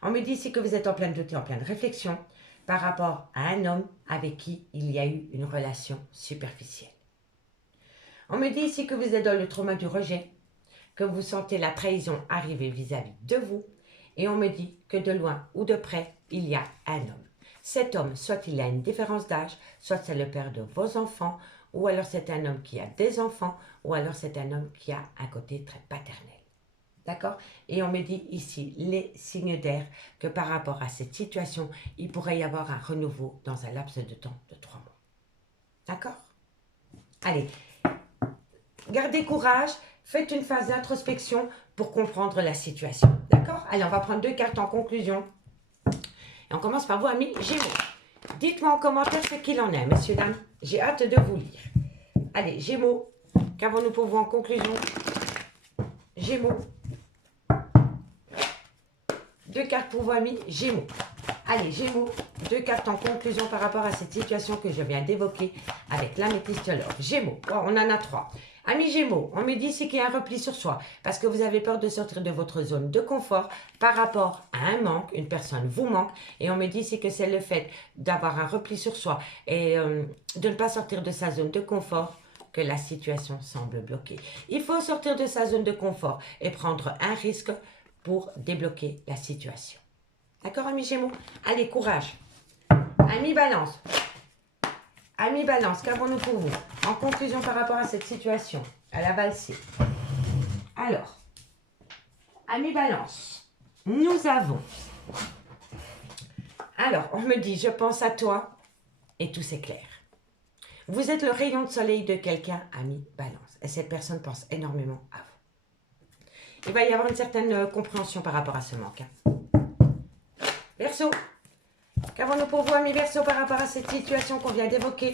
On me dit ici que vous êtes en pleine doute et en pleine réflexion par rapport à un homme avec qui il y a eu une relation superficielle. On me dit ici que vous êtes dans le trauma du rejet, que vous sentez la trahison arriver vis-à-vis de vous et on me dit que de loin ou de près, il y a un homme. Cet homme, soit il a une différence d'âge, soit c'est le père de vos enfants, ou alors c'est un homme qui a des enfants, ou alors c'est un homme qui a un côté très paternel. D'accord? Et on me dit ici, les signes d'air, que par rapport à cette situation, il pourrait y avoir un renouveau dans un laps de temps de 3 mois. D'accord? Allez, gardez courage, faites une phase d'introspection pour comprendre la situation. D'accord? Allez, on va prendre 2 cartes en conclusion. Et on commence par vous, amis Gémeaux. Dites-moi en commentaire ce qu'il en est, messieurs, dames. J'ai hâte de vous lire. Allez, Gémeaux, qu'avons-nous pour vous en conclusion? Gémeaux. 2 cartes pour vous, amis Gémeaux. Allez, Gémeaux, 2 cartes en conclusion par rapport à cette situation que je viens d'évoquer avec l'améthyste l'or. Gémeaux, oh, on en a 3. Amis Gémeaux, on me dit ici qu'il y a un repli sur soi parce que vous avez peur de sortir de votre zone de confort par rapport à un manque, une personne vous manque et on me dit ici que c'est le fait d'avoir un repli sur soi et de ne pas sortir de sa zone de confort que la situation semble bloquée. Il faut sortir de sa zone de confort et prendre un risque pour débloquer la situation. D'accord, amis Gémeaux? Allez, courage. Amis Balance. Amis Balance, qu'avons-nous pour vous? En conclusion par rapport à cette situation, à la valsée. Alors, amis Balance, nous avons... Alors, on me dit, je pense à toi et tout s'éclaire. Vous êtes le rayon de soleil de quelqu'un, ami Balance. Et cette personne pense énormément à vous. Il va y avoir une certaine compréhension par rapport à ce manque. Verseau, qu'avons-nous pour vous, amis Verseau, par rapport à cette situation qu'on vient d'évoquer?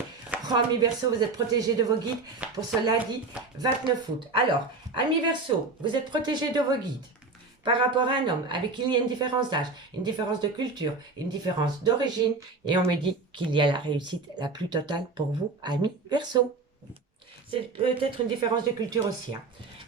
Oh, amis Verseau, vous êtes protégés de vos guides pour ce lundi 29 août. Alors, amis Verseau, vous êtes protégés de vos guides par rapport à un homme avec qui il y a une différence d'âge, une différence de culture, une différence d'origine. Et on me dit qu'il y a la réussite la plus totale pour vous, amis Verseau. C'est peut-être une différence de culture aussi. Hein.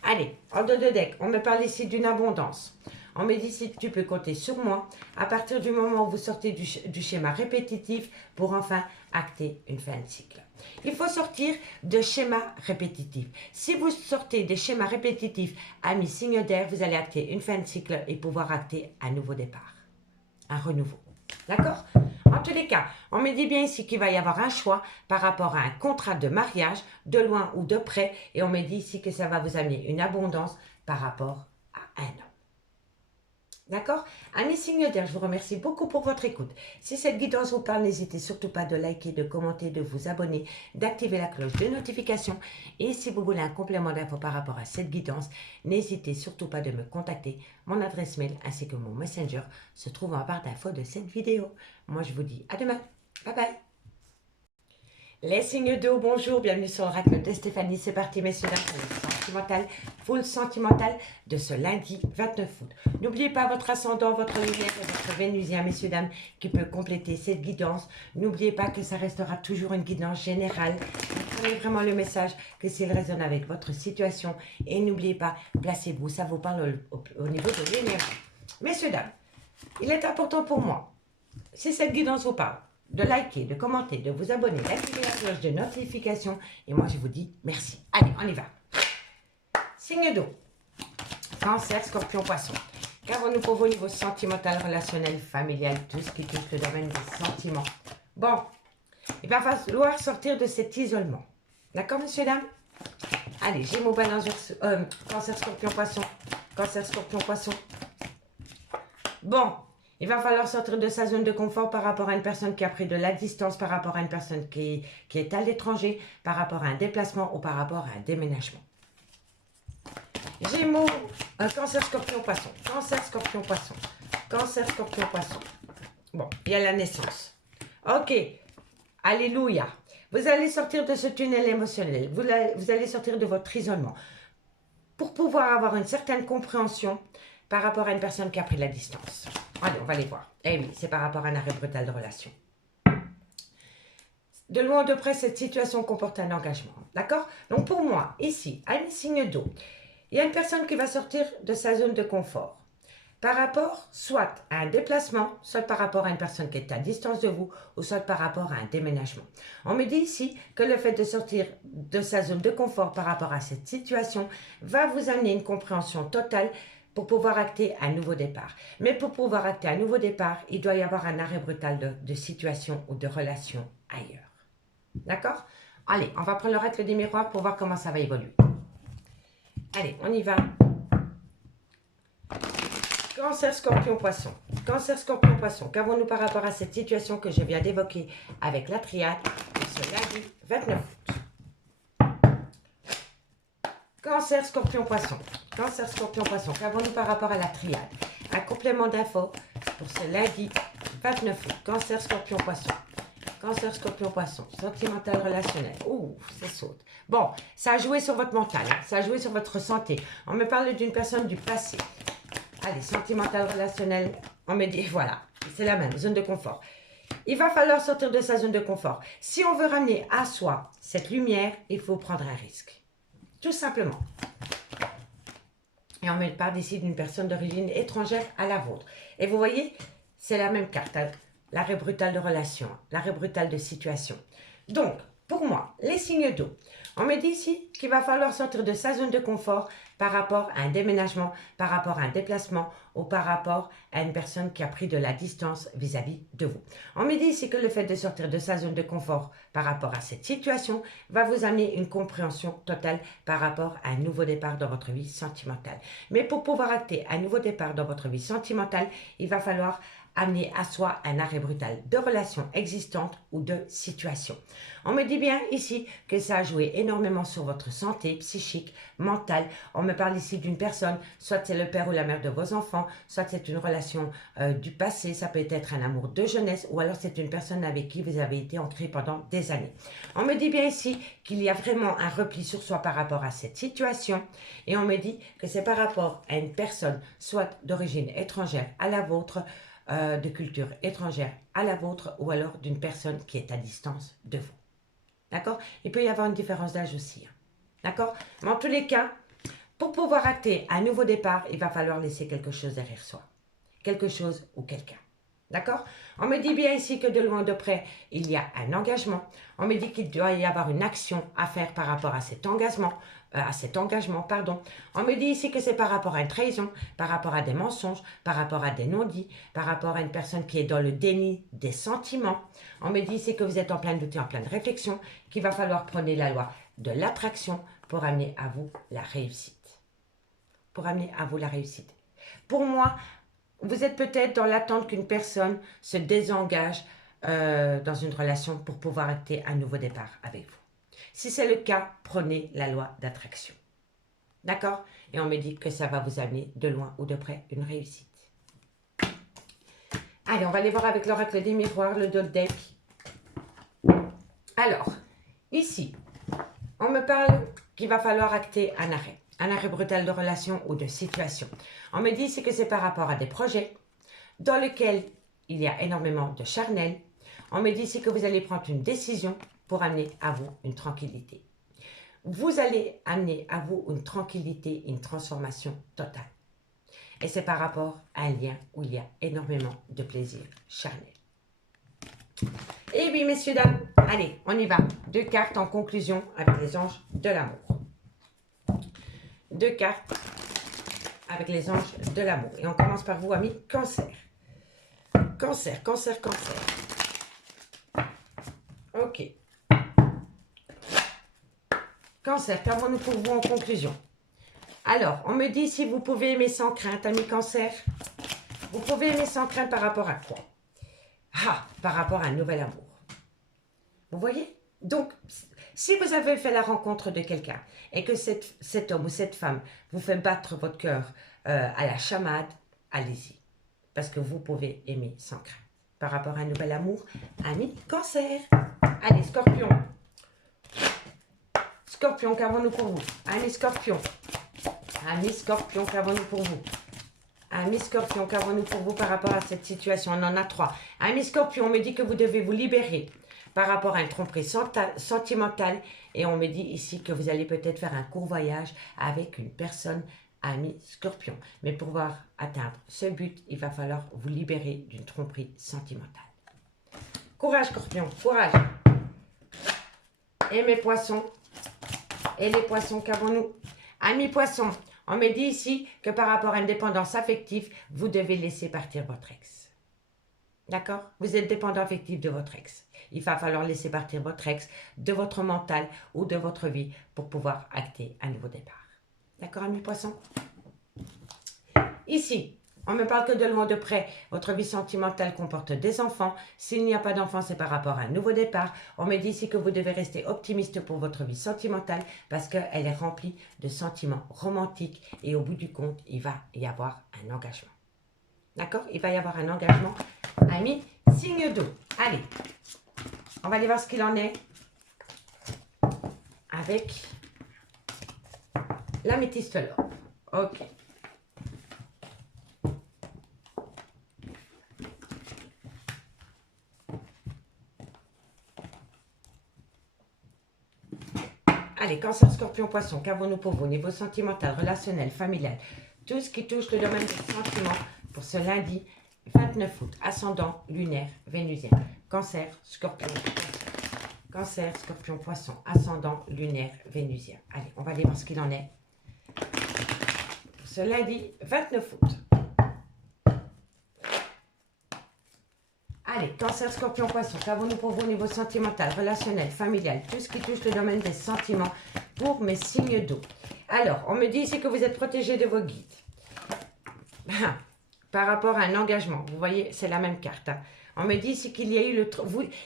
Allez, en dos de deck, on me parle ici d'une abondance. On me dit si tu peux compter sur moi à partir du moment où vous sortez du schéma répétitif pour enfin acter une fin de cycle. Il faut sortir de schémas répétitifs. Si vous sortez des schémas répétitifs, amis signe d'air, vous allez acter une fin de cycle et pouvoir acter un nouveau départ, un renouveau. D'accord? En tous les cas, on me dit bien ici qu'il va y avoir un choix par rapport à un contrat de mariage, de loin ou de près, et on me dit ici que ça va vous amener une abondance par rapport à un homme. D'accord? Amis signe d'air, je vous remercie beaucoup pour votre écoute. Si cette guidance vous parle, n'hésitez surtout pas de liker, de commenter, de vous abonner, d'activer la cloche de notification. Et si vous voulez un complément d'infos par rapport à cette guidance, n'hésitez surtout pas de me contacter. Mon adresse mail ainsi que mon messenger se trouvent en barre d'infos de cette vidéo. Moi, je vous dis à demain. Bye bye. Les signes d'eau, bonjour, bienvenue sur l'oracle de Stéphanie. C'est parti, messieurs, dames, pour le sentimental, full sentimental de ce lundi 29 août. N'oubliez pas votre ascendant, votre lumière et votre vénusien, messieurs, dames, qui peut compléter cette guidance. N'oubliez pas que ça restera toujours une guidance générale. Prenez vraiment le message que s'il résonne avec votre situation. Et n'oubliez pas, placez-vous, ça vous parle au niveau de l'énergie. Messieurs, dames, il est important pour moi, si cette guidance vous parle, de liker, de commenter, de vous abonner, d'activer la cloche de notification. Et moi, je vous dis merci. Allez, on y va. Signe d'eau. Cancer, Scorpion, Poisson. Qu'avons-nous pour vous au niveau sentimental, relationnel, familial, tout ce qui touche le domaine des sentiments? Bon, il va falloir sortir de cet isolement. D'accord, messieurs, dames? Allez, Gémeaux, Balance, Cancer, Scorpion, Poisson. Cancer, Scorpion, Poisson. Bon. Il va falloir sortir de sa zone de confort par rapport à une personne qui a pris de la distance, par rapport à une personne qui est à l'étranger, par rapport à un déplacement ou par rapport à un déménagement. Gémeaux, Cancer, Scorpion, Poisson. Cancer, Scorpion, Poisson. Cancer, Scorpion, Poisson. Bon, il y a la naissance. Ok, alléluia. Vous allez sortir de ce tunnel émotionnel. Vous allez sortir de votre isolement pour pouvoir avoir une certaine compréhension par rapport à une personne qui a pris de la distance. Allez, on va les voir. Eh oui, c'est par rapport à un arrêt brutal de relation. De loin ou de près, cette situation comporte un engagement. D'accord? Donc pour moi, ici, à une signe d'eau, il y a une personne qui va sortir de sa zone de confort. Par rapport, soit à un déplacement, soit par rapport à une personne qui est à distance de vous, ou soit par rapport à un déménagement. On me dit ici que le fait de sortir de sa zone de confort par rapport à cette situation va vous amener une compréhension totale pour pouvoir acter un nouveau départ. Mais pour pouvoir acter un nouveau départ, il doit y avoir un arrêt brutal de situation ou de relation ailleurs. D'accord? Allez, on va prendre l'oracle des miroirs pour voir comment ça va évoluer. Allez, on y va. Cancer, Scorpion, Poisson. Cancer, Scorpion, Poisson. Qu'avons-nous par rapport à cette situation que je viens d'évoquer avec la triade de ce lundi 29 août? Cancer, Scorpion, Poisson. Cancer, Scorpion, Poisson. Qu'avons-nous par rapport à la triade? Un complément d'infos pour ce lundi 29 août. Cancer, Scorpion, Poisson. Cancer, Scorpion, Poisson. Sentimental, relationnel. Ouh, ça saute. Bon, ça a joué sur votre mental. Hein. Ça a joué sur votre santé. On me parle d'une personne du passé. Allez, sentimental, relationnel. On me dit, voilà, c'est la même, zone de confort. Il va falloir sortir de sa zone de confort. Si on veut ramener à soi cette lumière, il faut prendre un risque. Tout simplement. Et on me parle ici d'une personne d'origine étrangère à la vôtre. Et vous voyez, c'est la même carte. Hein. L'arrêt brutal de relation, l'arrêt brutal de situation. Donc, pour moi, les signes d'eau. On me dit ici qu'il va falloir sortir de sa zone de confort par rapport à un déménagement, par rapport à un déplacement ou par rapport à une personne qui a pris de la distance vis-à-vis de vous. On me dit ici que le fait de sortir de sa zone de confort par rapport à cette situation va vous amener une compréhension totale par rapport à un nouveau départ dans votre vie sentimentale. Mais pour pouvoir acter un nouveau départ dans votre vie sentimentale, il va falloir amener à soi un arrêt brutal de relations existantes ou de situations. On me dit bien ici que ça a joué énormément sur votre santé psychique, mentale. On me parle ici d'une personne, soit c'est le père ou la mère de vos enfants, soit c'est une relation du passé, ça peut être un amour de jeunesse, ou alors c'est une personne avec qui vous avez été ancré pendant des années. On me dit bien ici qu'il y a vraiment un repli sur soi par rapport à cette situation, et on me dit que c'est par rapport à une personne, soit d'origine étrangère à la vôtre, de culture étrangère à la vôtre, ou alors d'une personne qui est à distance de vous. D'accord? Il peut y avoir une différence d'âge aussi. Hein. D'accord? Mais en tous les cas, pour pouvoir acter un nouveau départ, il va falloir laisser quelque chose derrière soi. Quelque chose ou quelqu'un. D'accord? On me dit bien ici que de loin de près, il y a un engagement. On me dit qu'il doit y avoir une action à faire par rapport à cet engagement. On me dit ici que c'est par rapport à une trahison, par rapport à des mensonges, par rapport à des non-dits, par rapport à une personne qui est dans le déni des sentiments. On me dit ici que vous êtes en plein doute et en pleine réflexion, qu'il va falloir prendre la loi de l'attraction pour amener à vous la réussite. Pour amener à vous la réussite. Pour moi, vous êtes peut-être dans l'attente qu'une personne se désengage dans une relation pour pouvoir acter un nouveau départ avec vous. Si c'est le cas, prenez la loi d'attraction. D'accord? Et on me dit que ça va vous amener de loin ou de près une réussite. Allez, on va aller voir avec l'oracle des miroirs, le Dot Deck. Alors, ici, on me parle qu'il va falloir acter un arrêt brutal de relation ou de situation. On me dit ici que c'est par rapport à des projets dans lesquels il y a énormément de charnel. On me dit ici que vous allez prendre une décision pour amener à vous une tranquillité. Vous allez amener à vous une tranquillité, une transformation totale. Et c'est par rapport à un lien où il y a énormément de plaisir charnel. Et oui, messieurs, dames, allez, on y va. 2 cartes en conclusion avec les anges de l'amour. 2 cartes avec les anges de l'amour. Et on commence par vous, amis, Cancer. Cancer. Ok. Cancer, qu'avons-nous pour vous en conclusion? Alors, on me dit si vous pouvez aimer sans crainte, ami Cancer. Vous pouvez aimer sans crainte par rapport à quoi? Ah, par rapport à un nouvel amour. Vous voyez? Donc, si vous avez fait la rencontre de quelqu'un et que cet homme ou cette femme vous fait battre votre cœur à la chamade, allez-y. Parce que vous pouvez aimer sans crainte. Par rapport à un nouvel amour, ami Cancer. Allez, Scorpion. Scorpion, qu'avons-nous pour vous? Ami Scorpion. Ami Scorpion, qu'avons-nous pour vous? Ami Scorpion, qu'avons-nous pour vous par rapport à cette situation? On en a 3. Ami Scorpion, on me dit que vous devez vous libérer par rapport à une tromperie sentimentale. Et on me dit ici que vous allez peut-être faire un court voyage avec une personne, ami Scorpion. Mais pour pouvoir atteindre ce but, il va falloir vous libérer d'une tromperie sentimentale. Courage Scorpion, courage. Et mes poissons. Et les poissons, qu'avons-nous? Amis poissons, on me dit ici que par rapport à une dépendance affective, vous devez laisser partir votre ex. D'accord? Vous êtes dépendant affectif de votre ex. Il va falloir laisser partir votre ex de votre mental ou de votre vie pour pouvoir acter un nouveau départ. D'accord, amis poissons? Ici, on me parle que de loin de près, votre vie sentimentale comporte des enfants. S'il n'y a pas d'enfants, c'est par rapport à un nouveau départ. On me dit ici que vous devez rester optimiste pour votre vie sentimentale parce qu'elle est remplie de sentiments romantiques et au bout du compte, il va y avoir un engagement. D'accord? Il va y avoir un engagement. Amis, signe d'eau. Allez, on va aller voir ce qu'il en est avec l'améthyste l'or. Ok. Allez, Cancer, Scorpion, Poisson, qu'avons-nous pour vous? Niveau sentimental, relationnel, familial, tout ce qui touche le domaine des sentiments pour ce lundi 29 août, ascendant lunaire vénusien. Cancer, Scorpion, Cancer, Scorpion, Poisson, ascendant lunaire vénusien. Allez, on va aller voir ce qu'il en est. Ce lundi 29 août. Allez, Cancer, Scorpion, Poisson, qu'avons-nous pour vous au niveau sentimental, relationnel, familial, tout ce qui touche le domaine des sentiments pour mes signes d'eau. Alors, on me dit ici que vous êtes protégé de vos guides. Par rapport à un engagement, vous voyez, c'est la même carte. Hein. On me dit ici qu'il y a eu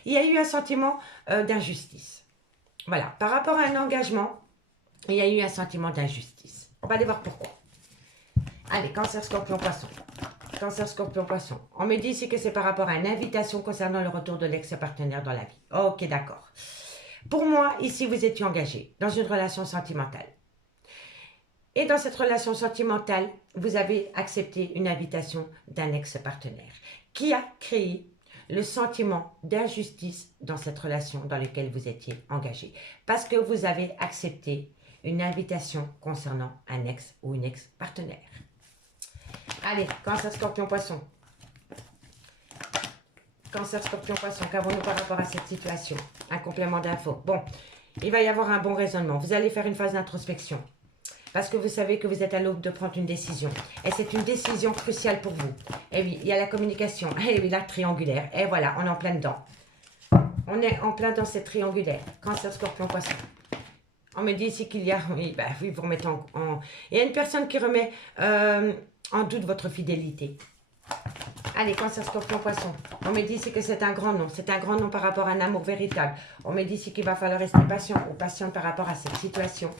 il y a eu un sentiment d'injustice. Voilà, par rapport à un engagement, il y a eu un sentiment d'injustice. On va aller voir pourquoi. Allez, Cancer, Scorpion, Poisson. Cancer, Scorpion, Poisson. On me dit ici que c'est par rapport à une invitation concernant le retour de l'ex-partenaire dans la vie. Ok, d'accord. Pour moi, ici, vous étiez engagé dans une relation sentimentale. Et dans cette relation sentimentale, vous avez accepté une invitation d'un ex-partenaire qui a créé le sentiment d'injustice dans cette relation dans laquelle vous étiez engagé. Parce que vous avez accepté une invitation concernant un ex ou une ex-partenaire. Allez, Cancer, Scorpion, Poisson. Cancer, Scorpion, Poisson, qu'avons-nous par rapport à cette situation? Un complément d'info. Bon, il va y avoir un bon raisonnement. Vous allez faire une phase d'introspection. Parce que vous savez que vous êtes à l'aube de prendre une décision. Et c'est une décision cruciale pour vous. Et oui, il y a la communication. Et oui, la triangulaire. Et voilà, on est en plein dedans. On est en plein dans cette triangulaire. Cancer, Scorpion, Poisson. On me dit ici qu'il y a... Oui, bah, oui, vous remettez il y a une personne qui remet en doute votre fidélité. Allez, Cancer, Scorpion, Poisson. On me dit ici que c'est un grand nom. C'est un grand nom par rapport à un amour véritable. On me dit ici qu'il va falloir rester patient ou patiente par rapport à cette situation.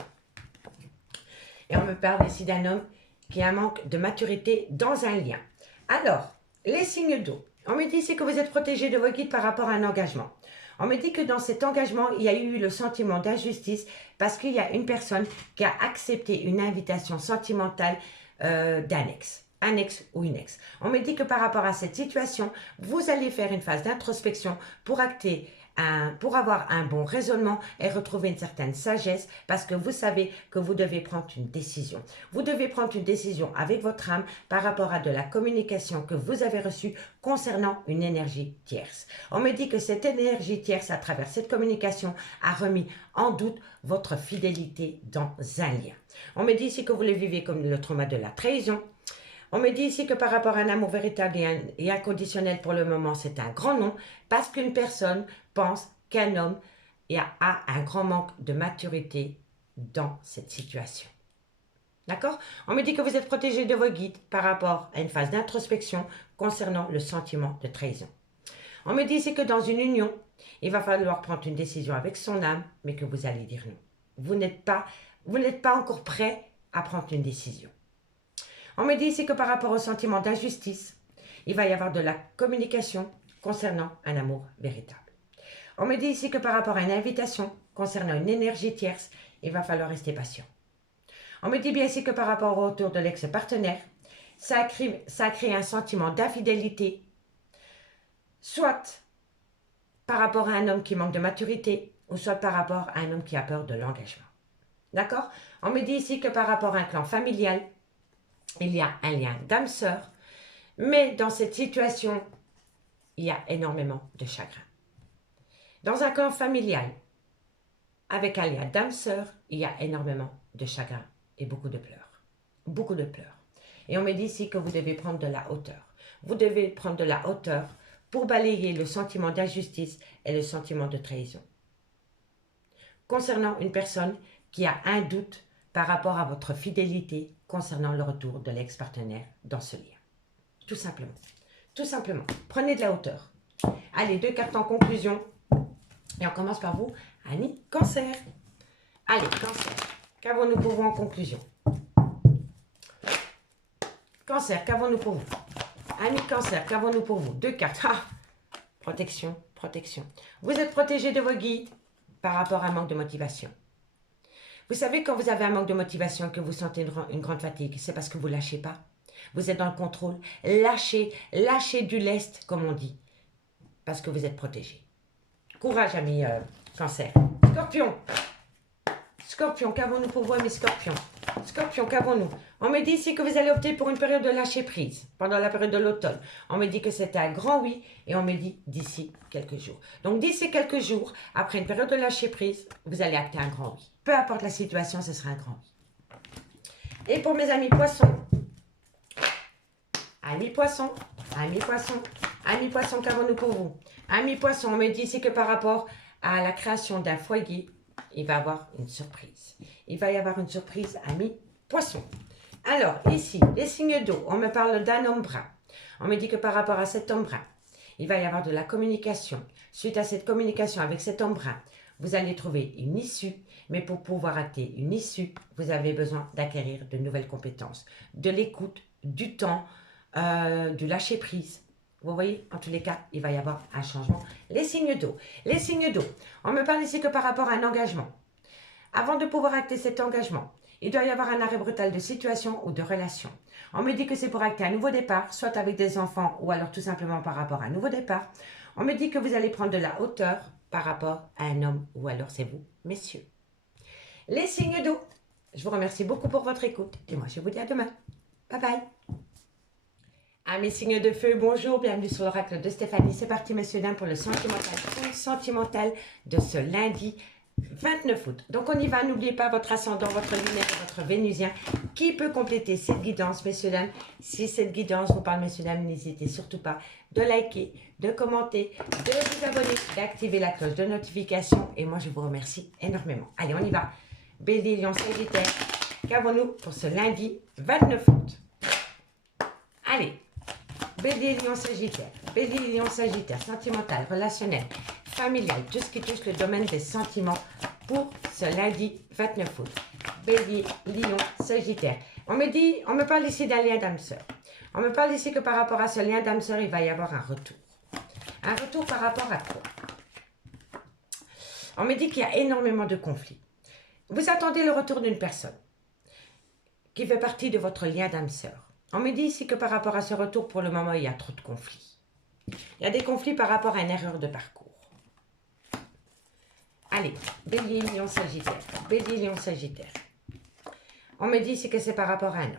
Et on me parle ici d'un homme qui a un manque de maturité dans un lien. Alors, les signes d'eau. On me dit ici que vous êtes protégé de vos guides par rapport à un engagement. On me dit que dans cet engagement, il y a eu le sentiment d'injustice parce qu'il y a une personne qui a accepté une invitation sentimentale d'un ex. Un ex ou une ex. On me dit que par rapport à cette situation, vous allez faire une phase d'introspection pour avoir un bon raisonnement et retrouver une certaine sagesse parce que vous savez que vous devez prendre une décision. Vous devez prendre une décision avec votre âme par rapport à de la communication que vous avez reçue concernant une énergie tierce. On me dit que cette énergie tierce, à travers cette communication, a remis en doute votre fidélité dans un lien. On me dit ici que vous le vivez comme le trauma de la trahison. On me dit ici que par rapport à un amour véritable et inconditionnel pour le moment, c'est un grand non parce qu'une personne pense qu'un homme a un grand manque de maturité dans cette situation. D'accord? On me dit que vous êtes protégé de vos guides par rapport à une phase d'introspection concernant le sentiment de trahison. On me dit ici que dans une union, il va falloir prendre une décision avec son âme, mais que vous allez dire non. Vous n'êtes pas encore prêt à prendre une décision. On me dit ici que par rapport au sentiment d'injustice, il va y avoir de la communication concernant un amour véritable. On me dit ici que par rapport à une invitation concernant une énergie tierce, il va falloir rester patient. On me dit bien ici que par rapport au retour de l'ex-partenaire, ça a créé un sentiment d'infidélité, soit par rapport à un homme qui manque de maturité, ou soit par rapport à un homme qui a peur de l'engagement. D'accord? On me dit ici que par rapport à un clan familial, il y a un lien d'âme-sœur, mais dans cette situation, il y a énormément de chagrin. Dans un clan familial, avec un lien d'âme-sœur, il y a énormément de chagrin et beaucoup de pleurs. Beaucoup de pleurs. Et on me dit ici que vous devez prendre de la hauteur. Vous devez prendre de la hauteur pour balayer le sentiment d'injustice et le sentiment de trahison. Concernant une personne qui a un doute par rapport à votre fidélité concernant le retour de l'ex-partenaire dans ce lien. Tout simplement. Tout simplement. Prenez de la hauteur. Allez, 2 cartes en conclusion. Et on commence par vous, Annie, Cancer. Allez, Cancer. Qu'avons-nous pour vous en conclusion? Cancer, qu'avons-nous pour vous? Annie, Cancer, qu'avons-nous pour vous? 2 cartes. Ah, protection, protection. Vous êtes protégé de vos guides par rapport à un manque de motivation. Vous savez, quand vous avez un manque de motivation, que vous sentez une grande fatigue, c'est parce que vous ne lâchez pas. Vous êtes dans le contrôle. Lâchez du lest, comme on dit, parce que vous êtes protégé. Courage, amis Cancer. Scorpion. Scorpion, qu'avons-nous pour vous, amis Scorpions? Scorpion, qu'avons-nous? On me dit ici que vous allez opter pour une période de lâcher prise pendant la période de l'automne. On me dit que c'était un grand oui et on me dit d'ici quelques jours. Donc d'ici quelques jours, après une période de lâcher prise, vous allez acter un grand oui. Peu importe la situation, ce sera un grand oui. Et pour mes amis poissons, amis poissons, amis poissons, amis poissons, qu'avons-nous pour vous? Amis poissons, on me dit ici que par rapport à la création d'un foyer, il va y avoir une surprise. Il va y avoir une surprise, amis poissons. Alors, ici, les signes d'eau, on me parle d'un homme brun. On me dit que par rapport à cet homme brun, il va y avoir de la communication. Suite à cette communication avec cet homme brun, vous allez trouver une issue. Mais pour pouvoir acter une issue, vous avez besoin d'acquérir de nouvelles compétences, de l'écoute, du temps, du lâcher-prise. Vous voyez, en tous les cas, il va y avoir un changement. Les signes d'eau. Les signes d'eau. On me parle ici que par rapport à un engagement. Avant de pouvoir acter cet engagement, il doit y avoir un arrêt brutal de situation ou de relation. On me dit que c'est pour acter un nouveau départ, soit avec des enfants ou alors tout simplement par rapport à un nouveau départ. On me dit que vous allez prendre de la hauteur par rapport à un homme ou alors c'est vous, messieurs. Les signes d'eau. Je vous remercie beaucoup pour votre écoute et moi je vous dis à demain. Bye bye. À mes signes de feu, bonjour, bienvenue sur l'oracle de Stéphanie. C'est parti, messieurs, dames, pour le sentimental de ce lundi 29 août. Donc, on y va. N'oubliez pas votre ascendant, votre lunaire et votre vénusien qui peut compléter cette guidance, messieurs, dames. Si cette guidance vous parle, messieurs, dames, n'hésitez surtout pas de liker, de commenter, de vous abonner, d'activer la cloche de notification. Et moi, je vous remercie énormément. Allez, on y va. Bélier, Lion, Sagittaire. Qu'avons-nous pour ce lundi 29 août? Allez. Bélier, Lion, Sagittaire. Bélier, Lion, Sagittaire. Sentimental, relationnel, familial, tout ce qui touche le domaine des sentiments pour ce lundi 29 août. Bélier, Lion, Sagittaire. On me parle ici d'un lien d'âme sœur. On me parle ici que par rapport à ce lien d'âme sœur, il va y avoir un retour. Un retour par rapport à quoi? On me dit qu'il y a énormément de conflits. Vous attendez le retour d'une personne qui fait partie de votre lien d'âme sœur. On me dit ici que par rapport à ce retour, pour le moment, il y a trop de conflits. Il y a des conflits par rapport à une erreur de parcours. Allez, Bélier, Lion, Sagittaire. Bélier, Lion, Sagittaire. On me dit ici que c'est par rapport à un homme.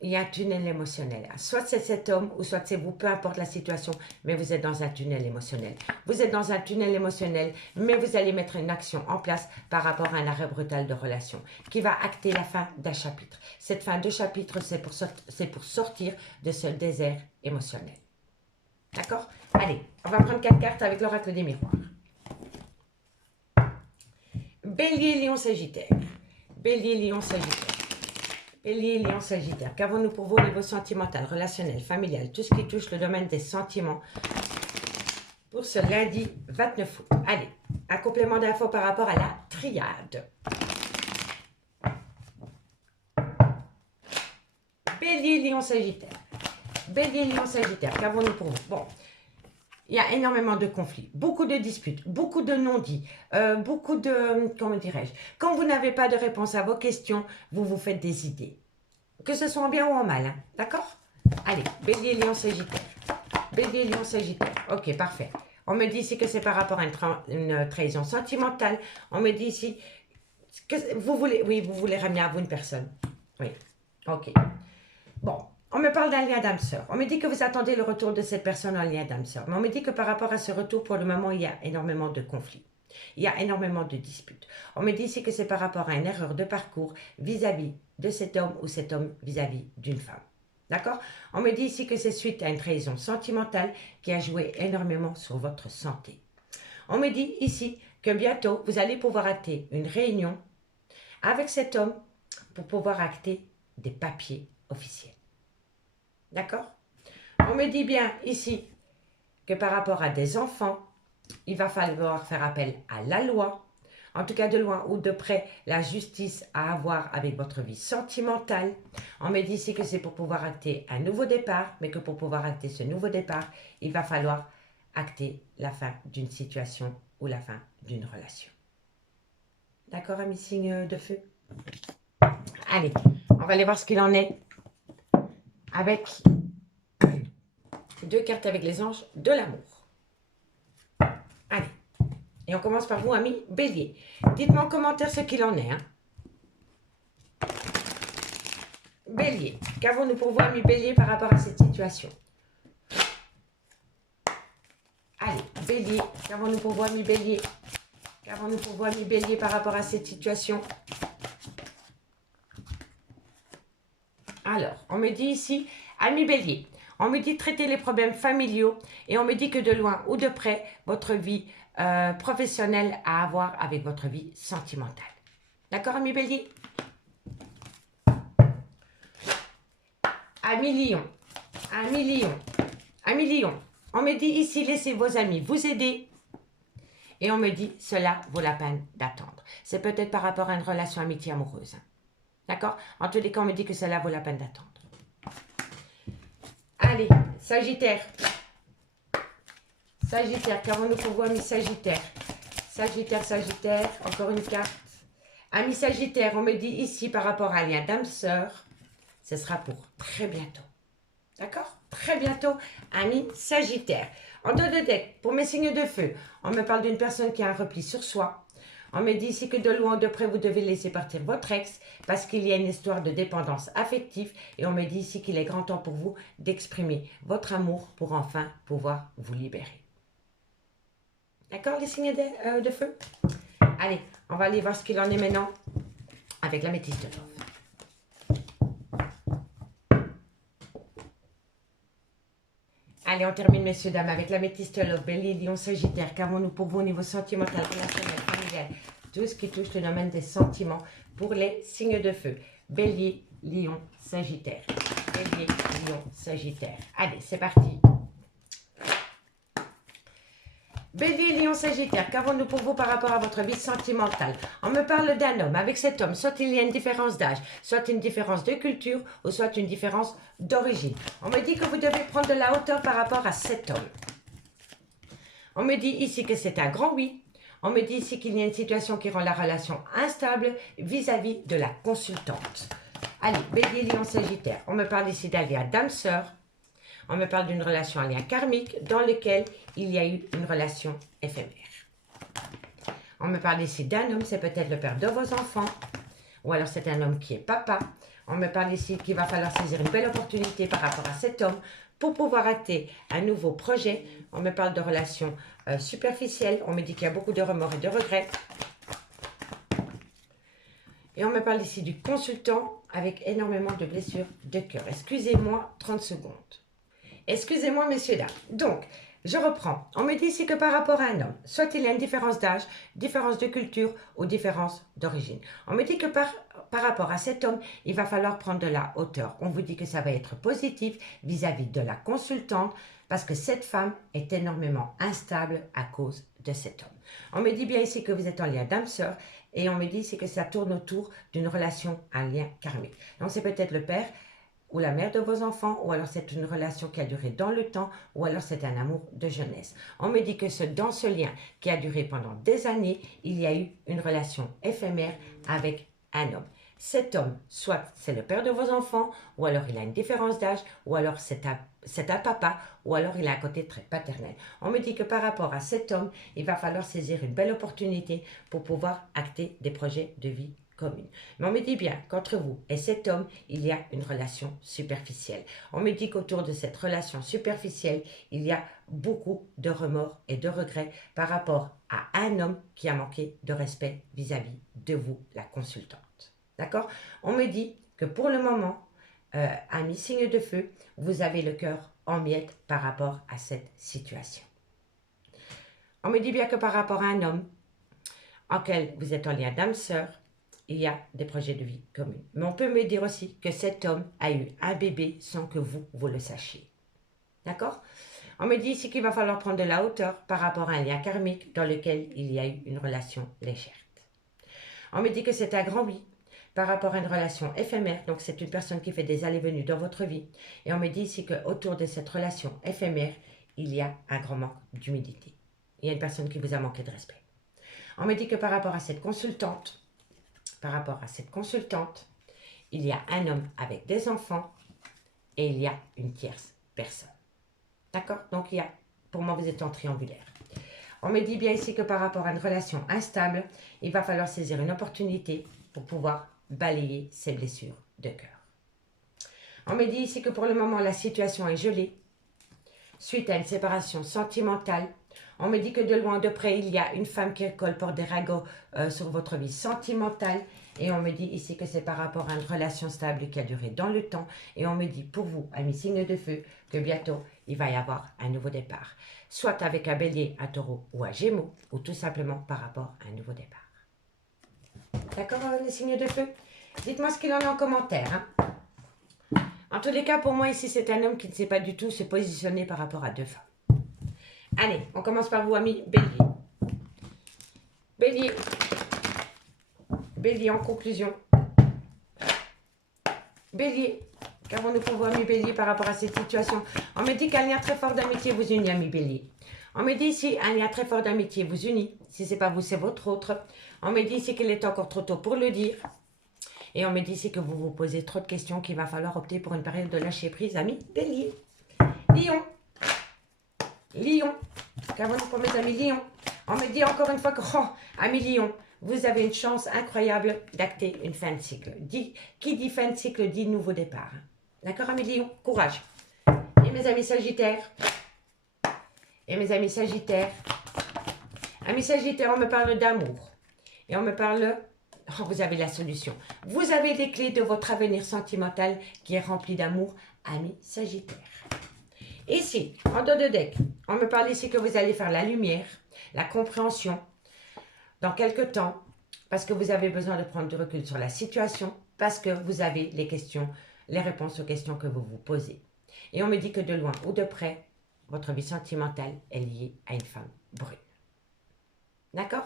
Il y a un tunnel émotionnel. Soit c'est cet homme ou soit c'est vous, peu importe la situation, mais vous êtes dans un tunnel émotionnel. Vous êtes dans un tunnel émotionnel, mais vous allez mettre une action en place par rapport à un arrêt brutal de relation qui va acter la fin d'un chapitre. Cette fin de chapitre, c'est pour sortir de ce désert émotionnel. D'accord? Allez, on va prendre 4 cartes avec l'oracle des miroirs. Bélier, Lion, Sagittaire. Bélier, Lion, Sagittaire. Bélier, Lion, Sagittaire. Qu'avons-nous pour vous au niveau sentimental, relationnel, familial, tout ce qui touche le domaine des sentiments pour ce lundi 29 août. Allez, un complément d'infos par rapport à la triade. Bélier, Lion, Sagittaire. Bélier, Lion, Sagittaire. Qu'avons-nous pour vous? Bon, il y a énormément de conflits, beaucoup de disputes, beaucoup de non-dits, beaucoup de, comment dirais-je, quand vous n'avez pas de réponse à vos questions, vous vous faites des idées. Que ce soit en bien ou en mal, hein, d'accord? Allez, Bélier, Lion, Sagittaire. Bélier, Lion, Sagittaire. Ok, parfait. On me dit ici que c'est par rapport à une trahison sentimentale. On me dit ici que vous voulez ramener à vous une personne. Oui, ok. Bon. On me parle d'un lien d'âme sœur. On me dit que vous attendez le retour de cette personne en lien d'âme sœur. Mais on me dit que par rapport à ce retour, pour le moment, il y a énormément de conflits. Il y a énormément de disputes. On me dit ici que c'est par rapport à une erreur de parcours vis-à-vis de cet homme ou cet homme vis-à-vis d'une femme. D'accord? On me dit ici que c'est suite à une trahison sentimentale qui a joué énormément sur votre santé. On me dit ici que bientôt, vous allez pouvoir acter une réunion avec cet homme pour pouvoir acter des papiers officiels. D'accord? On me dit bien ici que par rapport à des enfants, il va falloir faire appel à la loi, en tout cas de loin ou de près, la justice à avoir avec votre vie sentimentale. On me dit ici que c'est pour pouvoir acter un nouveau départ, mais que pour pouvoir acter ce nouveau départ, il va falloir acter la fin d'une situation ou la fin d'une relation. D'accord, amis signes de feu? Allez, on va aller voir ce qu'il en est avec 2 cartes avec les anges de l'amour. Allez, et on commence par vous, amis Bélier. Dites-moi en commentaire ce qu'il en est. Hein. Bélier, qu'avons-nous pour vous, amis Bélier, par rapport à cette situation? Allez, Bélier, qu'avons-nous pour vous, amis Bélier? Qu'avons-nous pour vous, amis Bélier, par rapport à cette situation? Alors, on me dit ici, amis Bélier, on me dit traiter les problèmes familiaux et on me dit que de loin ou de près, votre vie professionnelle a à voir avec votre vie sentimentale. D'accord, amis Bélier? Amis Lion, amis Lion, amis Lion, on me dit ici, laissez vos amis vous aider. Et on me dit, cela vaut la peine d'attendre. C'est peut-être par rapport à une relation amitié amoureuse. D'accord? En tous les cas, on me dit que cela vaut la peine d'attendre. Allez, Sagittaire. Sagittaire, qu'avons-nous pour vous, amis Sagittaire? Sagittaire, Sagittaire, encore une carte. Amis Sagittaire, on me dit ici, par rapport à un lien d'âme-sœur, ce sera pour très bientôt. D'accord? Très bientôt, amis Sagittaire. En dos de deck, pour mes signes de feu, on me parle d'une personne qui a un repli sur soi. On me dit ici que de loin ou de près, vous devez laisser partir votre ex parce qu'il y a une histoire de dépendance affective. Et on me dit ici qu'il est grand temps pour vous d'exprimer votre amour pour enfin pouvoir vous libérer. D'accord, les signes de feu? Allez, on va aller voir ce qu'il en est maintenant avec la métisse de Love. Allez, on termine, messieurs, dames, avec la métisse de Love, Bélier, Lion, Sagittaire. Qu'avons-nous pour vous au niveau sentimental, relationnel, familial? Tout ce qui touche le domaine des sentiments pour les signes de feu. Bélier, Lion, Sagittaire. Bélier, Lion, Sagittaire. Allez, c'est parti. Bélier, Lion, Sagittaire, qu'avons-nous pour vous par rapport à votre vie sentimentale? On me parle d'un homme. Avec cet homme, soit il y a une différence d'âge, soit une différence de culture, ou soit une différence d'origine. On me dit que vous devez prendre de la hauteur par rapport à cet homme. On me dit ici que c'est un grand oui. On me dit ici qu'il y a une situation qui rend la relation instable vis-à-vis de la consultante. Allez, Bélier, Lion, Sagittaire. On me parle ici d'un lien d'âme-sœur. On me parle d'une relation, un lien karmique dans lequel il y a eu une relation éphémère. On me parle ici d'un homme, c'est peut-être le père de vos enfants, ou alors c'est un homme qui est papa. On me parle ici qu'il va falloir saisir une belle opportunité par rapport à cet homme pour pouvoir acter un nouveau projet. On me parle de relations superficielles. On me dit qu'il y a beaucoup de remords et de regrets. Et on me parle ici du consultant avec énormément de blessures de cœur. Excusez-moi, 30 secondes. Excusez-moi, messieurs, dames. Donc, je reprends. On me dit ici que par rapport à un homme, soit il y a une différence d'âge, différence de culture ou différence d'origine. On me dit que par rapport à cet homme, il va falloir prendre de la hauteur. On vous dit que ça va être positif vis-à-vis de la consultante parce que cette femme est énormément instable à cause de cet homme. On me dit bien ici que vous êtes en lien d'âme-sœur et on me dit ici que ça tourne autour d'une relation, un lien karmique. Donc, c'est peut-être le père ou la mère de vos enfants, ou alors c'est une relation qui a duré dans le temps, ou alors c'est un amour de jeunesse. On me dit que dans ce lien qui a duré pendant des années, il y a eu une relation éphémère avec un homme. Cet homme, soit c'est le père de vos enfants, ou alors il a une différence d'âge, ou alors c'est un papa, ou alors il a un côté très paternel. On me dit que par rapport à cet homme, il va falloir saisir une belle opportunité pour pouvoir acter des projets de vie commune. Mais on me dit bien qu'entre vous et cet homme, il y a une relation superficielle. On me dit qu'autour de cette relation superficielle, il y a beaucoup de remords et de regrets par rapport à un homme qui a manqué de respect vis-à-vis de vous, la consultante. D'accord? On me dit que pour le moment, amis signe de feu, vous avez le cœur en miettes par rapport à cette situation. On me dit bien que par rapport à un homme auquel vous êtes en lien d'âme-sœur, il y a des projets de vie communs. Mais on peut me dire aussi que cet homme a eu un bébé sans que vous le sachiez. D'accord? On me dit ici qu'il va falloir prendre de la hauteur par rapport à un lien karmique dans lequel il y a eu une relation légère. On me dit que c'est un grand oui par rapport à une relation éphémère. Donc, c'est une personne qui fait des allées-venues dans votre vie. Et on me dit ici qu'autour de cette relation éphémère, il y a un grand manque d'humilité. Il y a une personne qui vous a manqué de respect. On me dit que par rapport à cette consultante, il y a un homme avec des enfants et il y a une tierce personne. D'accord? Donc, pour moi, vous êtes en triangulaire. On me dit bien ici que par rapport à une relation instable, il va falloir saisir une opportunité pour pouvoir balayer ces blessures de cœur. On me dit ici que pour le moment, la situation est gelée. Suite à une séparation sentimentale. On me dit que de loin ou de près, il y a une femme qui colporte des ragots sur votre vie sentimentale. Et on me dit ici que c'est par rapport à une relation stable qui a duré dans le temps. Et on me dit pour vous, amis signes de feu, que bientôt, il va y avoir un nouveau départ. Soit avec un bélier, un taureau ou un gémeaux, ou tout simplement par rapport à un nouveau départ. D'accord, les signes de feu? Dites-moi ce qu'il en est en commentaire. Hein. En tous les cas, pour moi, ici, c'est un homme qui ne sait pas du tout se positionner par rapport à deux femmes. Allez, on commence par vous, amis bélier. Bélier. Bélier, en conclusion. Bélier. Qu'avons-nous pour vous, amis bélier, par rapport à cette situation? On me dit qu'un lien très fort d'amitié vous unit, amis bélier. On me dit ici, un lien très fort d'amitié vous unit. Si ce n'est pas vous, c'est votre autre. On me dit ici qu'il est encore trop tôt pour le dire. Et on me dit ici que vous vous posez trop de questions, qu'il va falloir opter pour une période de lâcher prise, amis bélier. Lion. Lion. Qu'avons-nous pour mes amis lion? On me dit encore une fois que, oh, amis lion, vous avez une chance incroyable d'acter une fin de cycle. Qui dit fin de cycle dit nouveau départ. D'accord, amis lion? Courage. Et mes amis sagittaires? Et mes amis sagittaires? Amis sagittaires, on me parle d'amour. Et on me parle... Oh, vous avez la solution. Vous avez les clés de votre avenir sentimental qui est rempli d'amour, amis sagittaires. Ici, en dos de deck, on me parle ici que vous allez faire la lumière, la compréhension dans quelques temps, parce que vous avez besoin de prendre du recul sur la situation, parce que vous avez les réponses aux questions que vous vous posez. Et on me dit que de loin ou de près, votre vie sentimentale est liée à une femme brune. D'accord?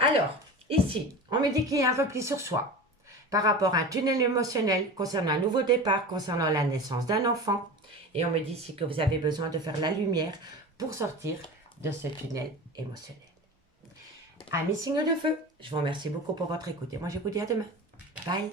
Alors, ici, on me dit qu'il y a un repli sur soi par rapport à un tunnel émotionnel concernant un nouveau départ, concernant la naissance d'un enfant. Et on me dit ici que vous avez besoin de faire la lumière pour sortir de ce tunnel émotionnel. Amis signes de feu, je vous remercie beaucoup pour votre écoute. Et moi, je vous dis à demain. Bye!